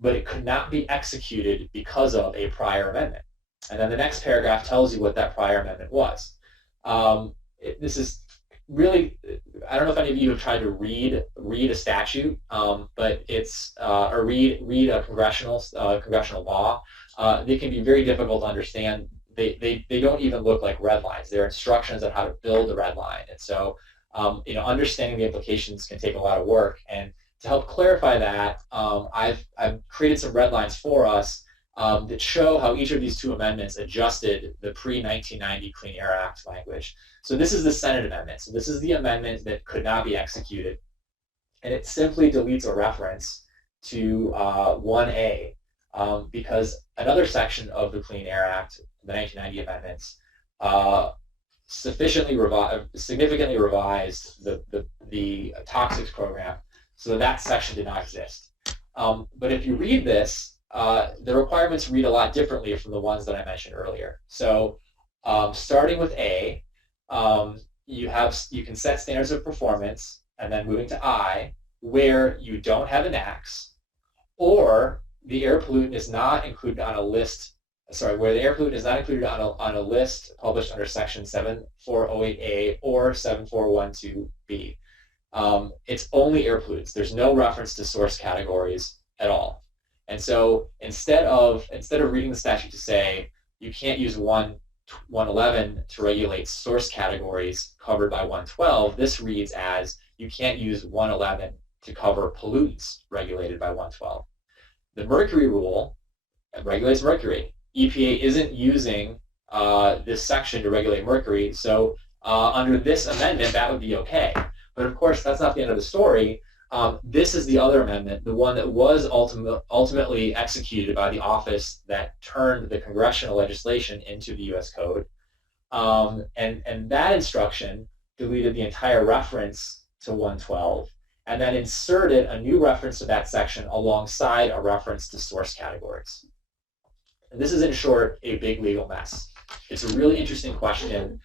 but it could not be executed because of a prior amendment. And then the next paragraph tells you what that prior amendment was. This is really, I don't know if any of you have tried to read a statute, but it's or read a congressional law. They can be very difficult to understand. They don't even look like red lines. They're instructions on how to build a red line. And so understanding the implications can take a lot of work. And to help clarify that, I've created some red lines for us that show how each of these 2 amendments adjusted the pre-1990 Clean Air Act language. So this is the Senate amendment. So this is the amendment that could not be executed. And it simply deletes a reference to 1A because another section of the Clean Air Act, the 1990 amendments, significantly revised the toxics program, so that section did not exist. But if you read this, the requirements read a lot differently from the ones that I mentioned earlier. So starting with A, you can set standards of performance, and then moving to I, where you don't have an AX, or the air pollutant is not included on a list. Sorry, where the air pollutant is not included on a list published under Section 7408A or 7412B. It's only air pollutants. There's no reference to source categories at all. And so instead of reading the statute to say you can't use 111 to regulate source categories covered by 112, this reads as you can't use 111 to cover pollutants regulated by 112. The mercury rule regulates mercury. EPA isn't using this section to regulate mercury, so under this amendment, that would be okay. But of course, that's not the end of the story. This is the other amendment, the one that was ultimately executed by the office that turned the congressional legislation into the U.S. Code. And that instruction deleted the entire reference to 112 and then inserted a new reference to that section alongside a reference to source categories. And this is, in short, a big legal mess. It's a really interesting question.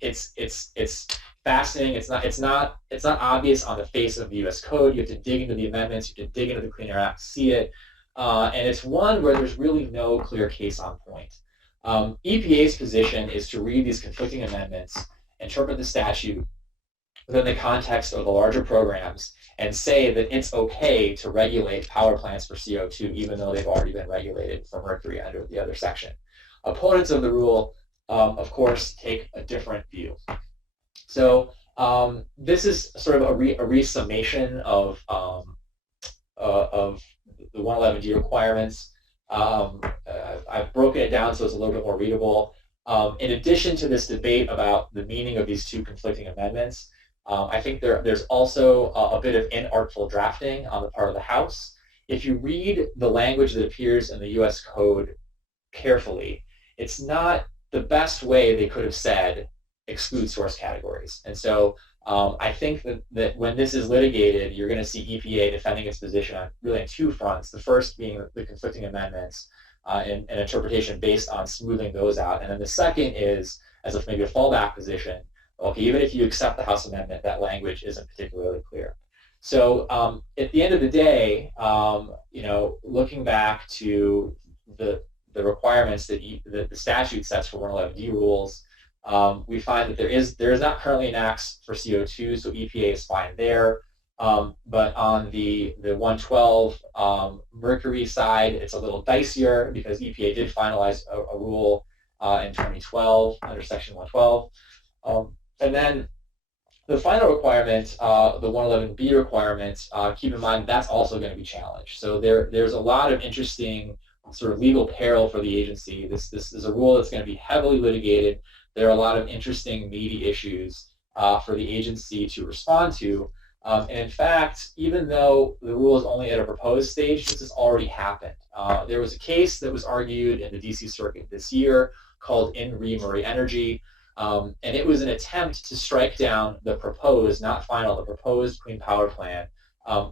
It's fascinating. It's not obvious on the face of the U.S. Code. You have to dig into the amendments. You have to dig into the Clean Air Act to see it. And it's one where there's really no clear case on point. EPA's position is to read these conflicting amendments, interpret the statute within the context of the larger programs, and say that it's okay to regulate power plants for CO2, even though they've already been regulated for mercury under the other section. Opponents of the rule, of course, take a different view. So this is sort of a resummation of the 111D requirements. I've broken it down so it's a little bit more readable. In addition to this debate about the meaning of these two conflicting amendments, I think there's also a bit of inartful drafting on the part of the House. If you read the language that appears in the U.S. Code carefully, it's not the best way they could have said exclude source categories. And so I think that when this is litigated, you're going to see EPA defending its position on really on two fronts. The first being the conflicting amendments and interpretation based on smoothing those out. And then the second is, as maybe a fallback position, okay, even if you accept the House amendment, that language isn't particularly clear. So at the end of the day, looking back to the requirements that the statute sets for 111D rules, we find that there is not currently an AX for CO2, so EPA is fine there. But on the 112 mercury side, it's a little dicier because EPA did finalize a rule in 2012 under Section 112. And then the final requirement, the 111B requirement, keep in mind that's also going to be challenged. So there's a lot of interesting sort of legal peril for the agency. This is a rule that's going to be heavily litigated. There are a lot of interesting, meaty issues for the agency to respond to. And in fact, even though the rule is only at a proposed stage, this has already happened. There was a case that was argued in the DC Circuit this year called In Re Murray Energy. And it was an attempt to strike down the proposed, not final, the proposed Clean Power Plan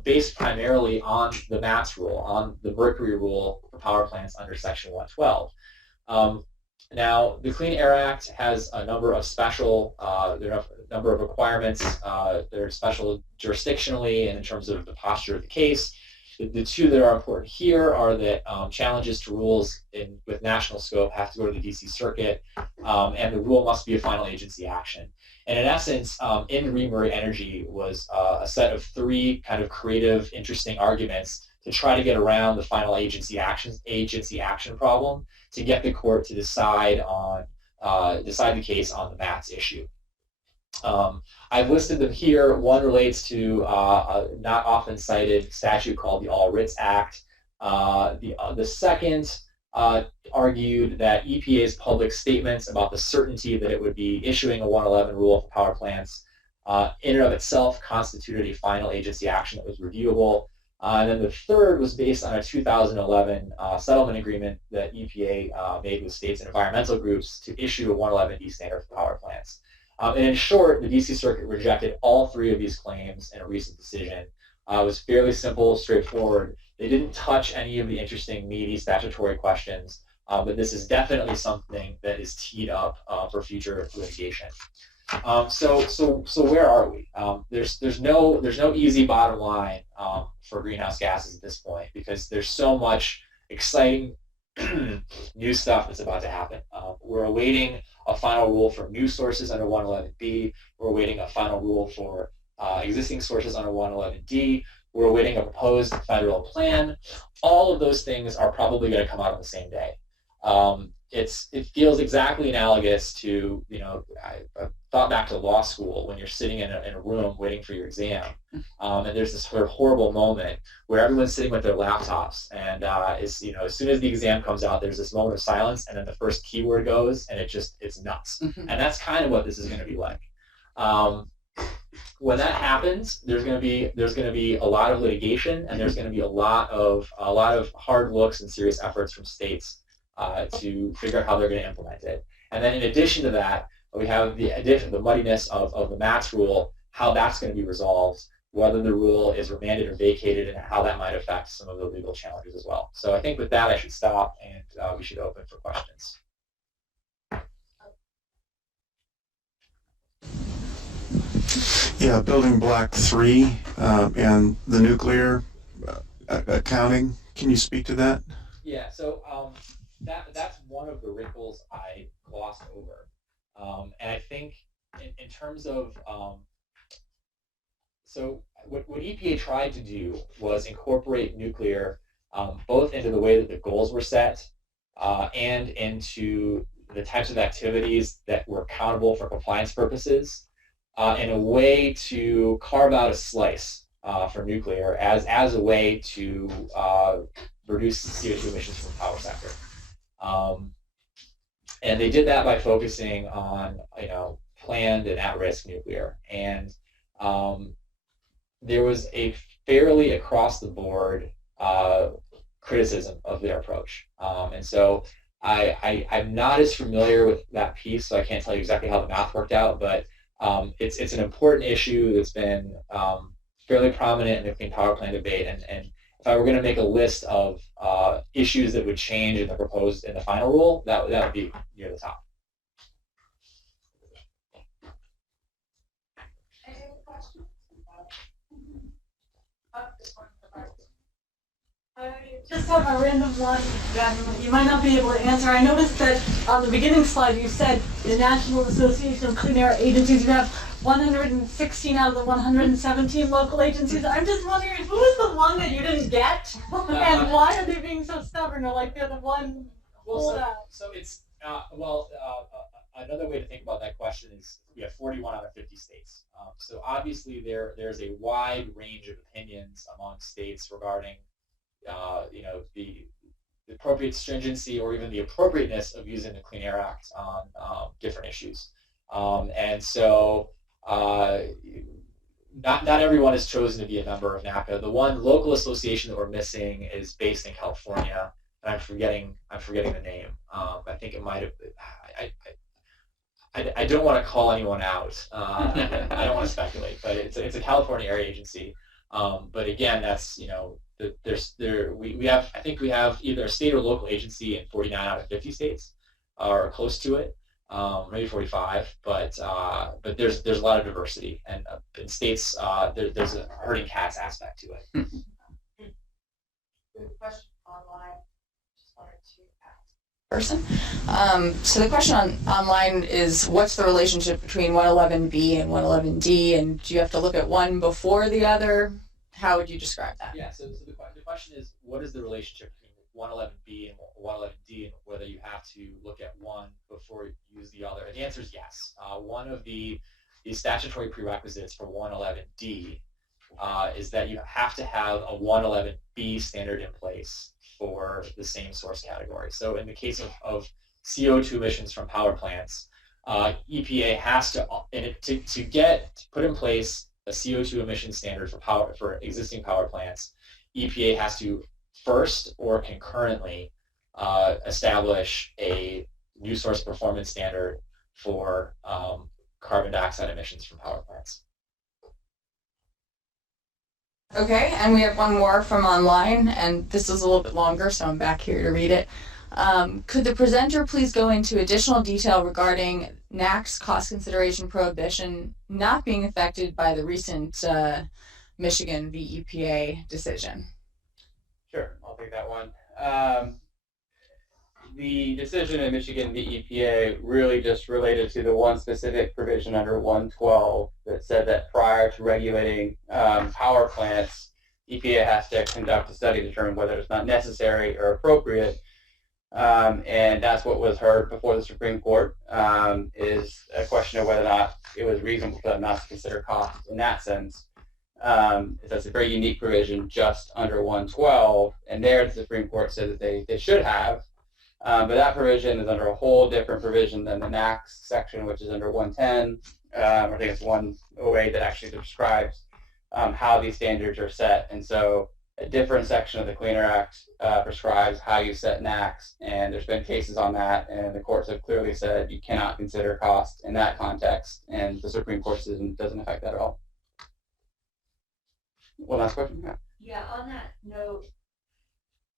based primarily on the MATS rule, on the mercury rule for power plants under Section 112. Now, the Clean Air Act has a number of special, there are a number of requirements. They're special jurisdictionally and in terms of the posture of the case. The two that are important here are that challenges to rules with national scope have to go to the DC Circuit, and the rule must be a final agency action. And in essence, In Re Murray Energy was a set of three kind of creative, interesting arguments to try to get around the final agency action problem to get the court to decide the case on the MATS issue. I've listed them here. One relates to a not often cited statute called the All Writs Act. The second argued that EPA's public statements about the certainty that it would be issuing a 111 rule for power plants in and of itself constituted a final agency action that was reviewable. And then the third was based on a 2011 settlement agreement that EPA made with states and environmental groups to issue a 111D standard for power plants. And in short, the DC Circuit rejected all three of these claims in a recent decision. It was fairly simple, straightforward. They didn't touch any of the interesting, meaty statutory questions, but this is definitely something that is teed up for future litigation. So where are we? There's no easy bottom line for greenhouse gases at this point, because there's so much exciting new stuff that's about to happen. We're awaiting a final rule for new sources under 111B. We're awaiting a final rule for existing sources under 111D. We're awaiting a proposed federal plan. All of those things are probably going to come out on the same day. It feels exactly analogous to, I thought back to law school when you're sitting in a room waiting for your exam, and there's this sort of horrible moment where everyone's sitting with their laptops, and as soon as the exam comes out, there's this moment of silence, and then the first keyword goes, and it's nuts. And that's kind of what this is going to be like. When that happens, there's going to be a lot of litigation, and there's going to be a lot of hard looks and serious efforts from states to figure out how they're going to implement it. And then in addition to that, we have the muddiness of the MATS rule, how that's going to be resolved, whether the rule is remanded or vacated, and how that might affect some of the legal challenges as well. So I think with that, I should stop, and we should open for questions. Yeah, building block 3 and the nuclear accounting. Can you speak to that? Yeah, so that's one of the wrinkles I glossed over. And I think in terms of, so what EPA tried to do was incorporate nuclear both into the way that the goals were set and into the types of activities that were accountable for compliance purposes in a way to carve out a slice for nuclear as a way to reduce CO2 emissions from the power sector. And they did that by focusing on planned and at-risk nuclear. And there was a fairly across-the-board criticism of their approach. And so I'm not as familiar with that piece, so I can't tell you exactly how the math worked out, but it's an important issue that's been fairly prominent in the clean power plan debate. And if I were going to make a list of issues that would change in the final rule, that would be near the top. Any questions? I just have a random one that you might not be able to answer. I noticed that on the beginning slide you said the National Association of Clean Air Agencies, you have 116 out of the 117 local agencies. I'm just wondering, who is the one that you didn't get? And why are they being so stubborn? Or like they're the one holdout? So it's, another way to think about that question is we have 41 out of 50 states. So obviously there's a wide range of opinions among states regarding the appropriate stringency or even the appropriateness of using the Clean Air Act on different issues. And so not everyone has chosen to be a member of NACA. The one local association that we're missing is based in California, and I'm forgetting the name. I think it might have. I don't want to call anyone out. I don't want to speculate, but it's a California area agency. But again, that's we have either a state or local agency in 49 out of 50 states, or close to it, maybe 45. But there's a lot of diversity, and in states there's a herding cats aspect to it. Good question online. Just wanted to ask. Person. So the question online is, what's the relationship between 111B and 111D, and do you have to look at one before the other? How would you describe that? Yeah, so the question is, what is the relationship between 111B and 111D, and whether you have to look at one before you use the other? And the answer is yes. One of the statutory prerequisites for 111D is that you have to have a 111B standard in place for the same source category. So in the case of CO2 emissions from power plants, EPA has to put in place a CO2 emission standard for existing power plants. EPA has to first or concurrently establish a new source performance standard for carbon dioxide emissions from power plants. Okay, and we have one more from online, and this is a little bit longer, so I'm back here to read it. Could the presenter please go into additional detail regarding NAC's cost consideration prohibition not being affected by the recent Michigan v. EPA decision? Sure, I'll take that one. The decision in Michigan v. EPA really just related to the one specific provision under 112 that said that prior to regulating power plants, EPA has to conduct a study to determine whether it's not necessary or appropriate. And that's what was heard before the Supreme Court, is a question of whether or not it was reasonable for them not to consider cost in that sense. That's a very unique provision just under 112, and there the Supreme Court said that they should have. But that provision is under a whole different provision than the NAC's section, which is under 110. I think it's 108 that actually describes how these standards are set. And so a different section of the Clean Air Act prescribes how you set NACs, and there's been cases on that, and the courts have clearly said you cannot consider cost in that context, and the Supreme Court decision doesn't affect that at all. One last question? Yeah. Yeah, on that note,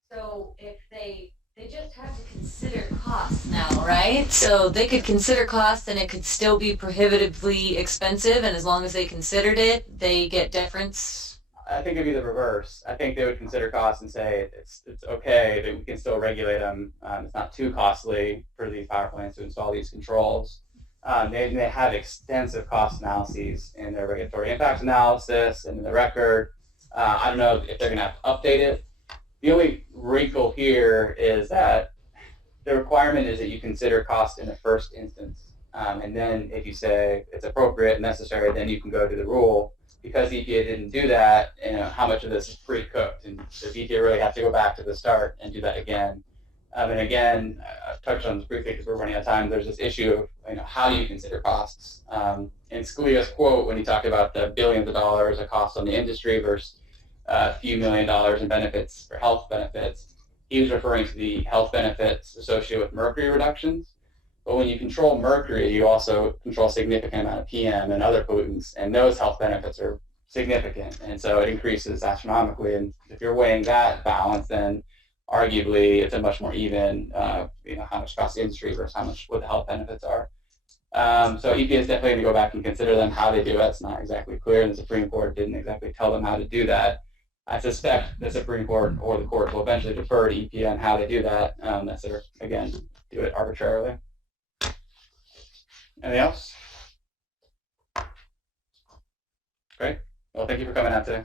so if they just have to consider costs now, right? So they could consider costs and it could still be prohibitively expensive, and as long as they considered it, they get deference? I think it'd be the reverse. I think they would consider costs and say it's okay, that we can still regulate them. It's not too costly for these power plants to install these controls. They have extensive cost analyses in their regulatory impact analysis and in the record. I don't know if they're going to have to update it. The only wrinkle here is that the requirement is that you consider cost in the first instance. And then if you say it's appropriate and necessary, then you can go to the rule. Because EPA didn't do that, how much of this is pre-cooked? And does EPA really have to go back to the start and do that again? And again, I've touched on this briefly because we're running out of time. There's this issue of how you consider costs. In Scalia's quote, when he talked about the billions of dollars of costs on the industry versus a few $1 million in benefits for health benefits, he was referring to the health benefits associated with mercury reductions. But when you control mercury, you also control a significant amount of PM and other pollutants, and those health benefits are significant, and so it increases astronomically. And if you're weighing that balance, then arguably it's a much more even, how much costs the industry versus what the health benefits are. So EPA is definitely going to go back and consider them. How they do it, it's not exactly clear, and the Supreme Court didn't exactly tell them how to do that. I suspect the Supreme Court or the courts will eventually defer to EPA on how they do that, unless they're, again, do it arbitrarily. Anything else? Great. Well, thank you for coming out today.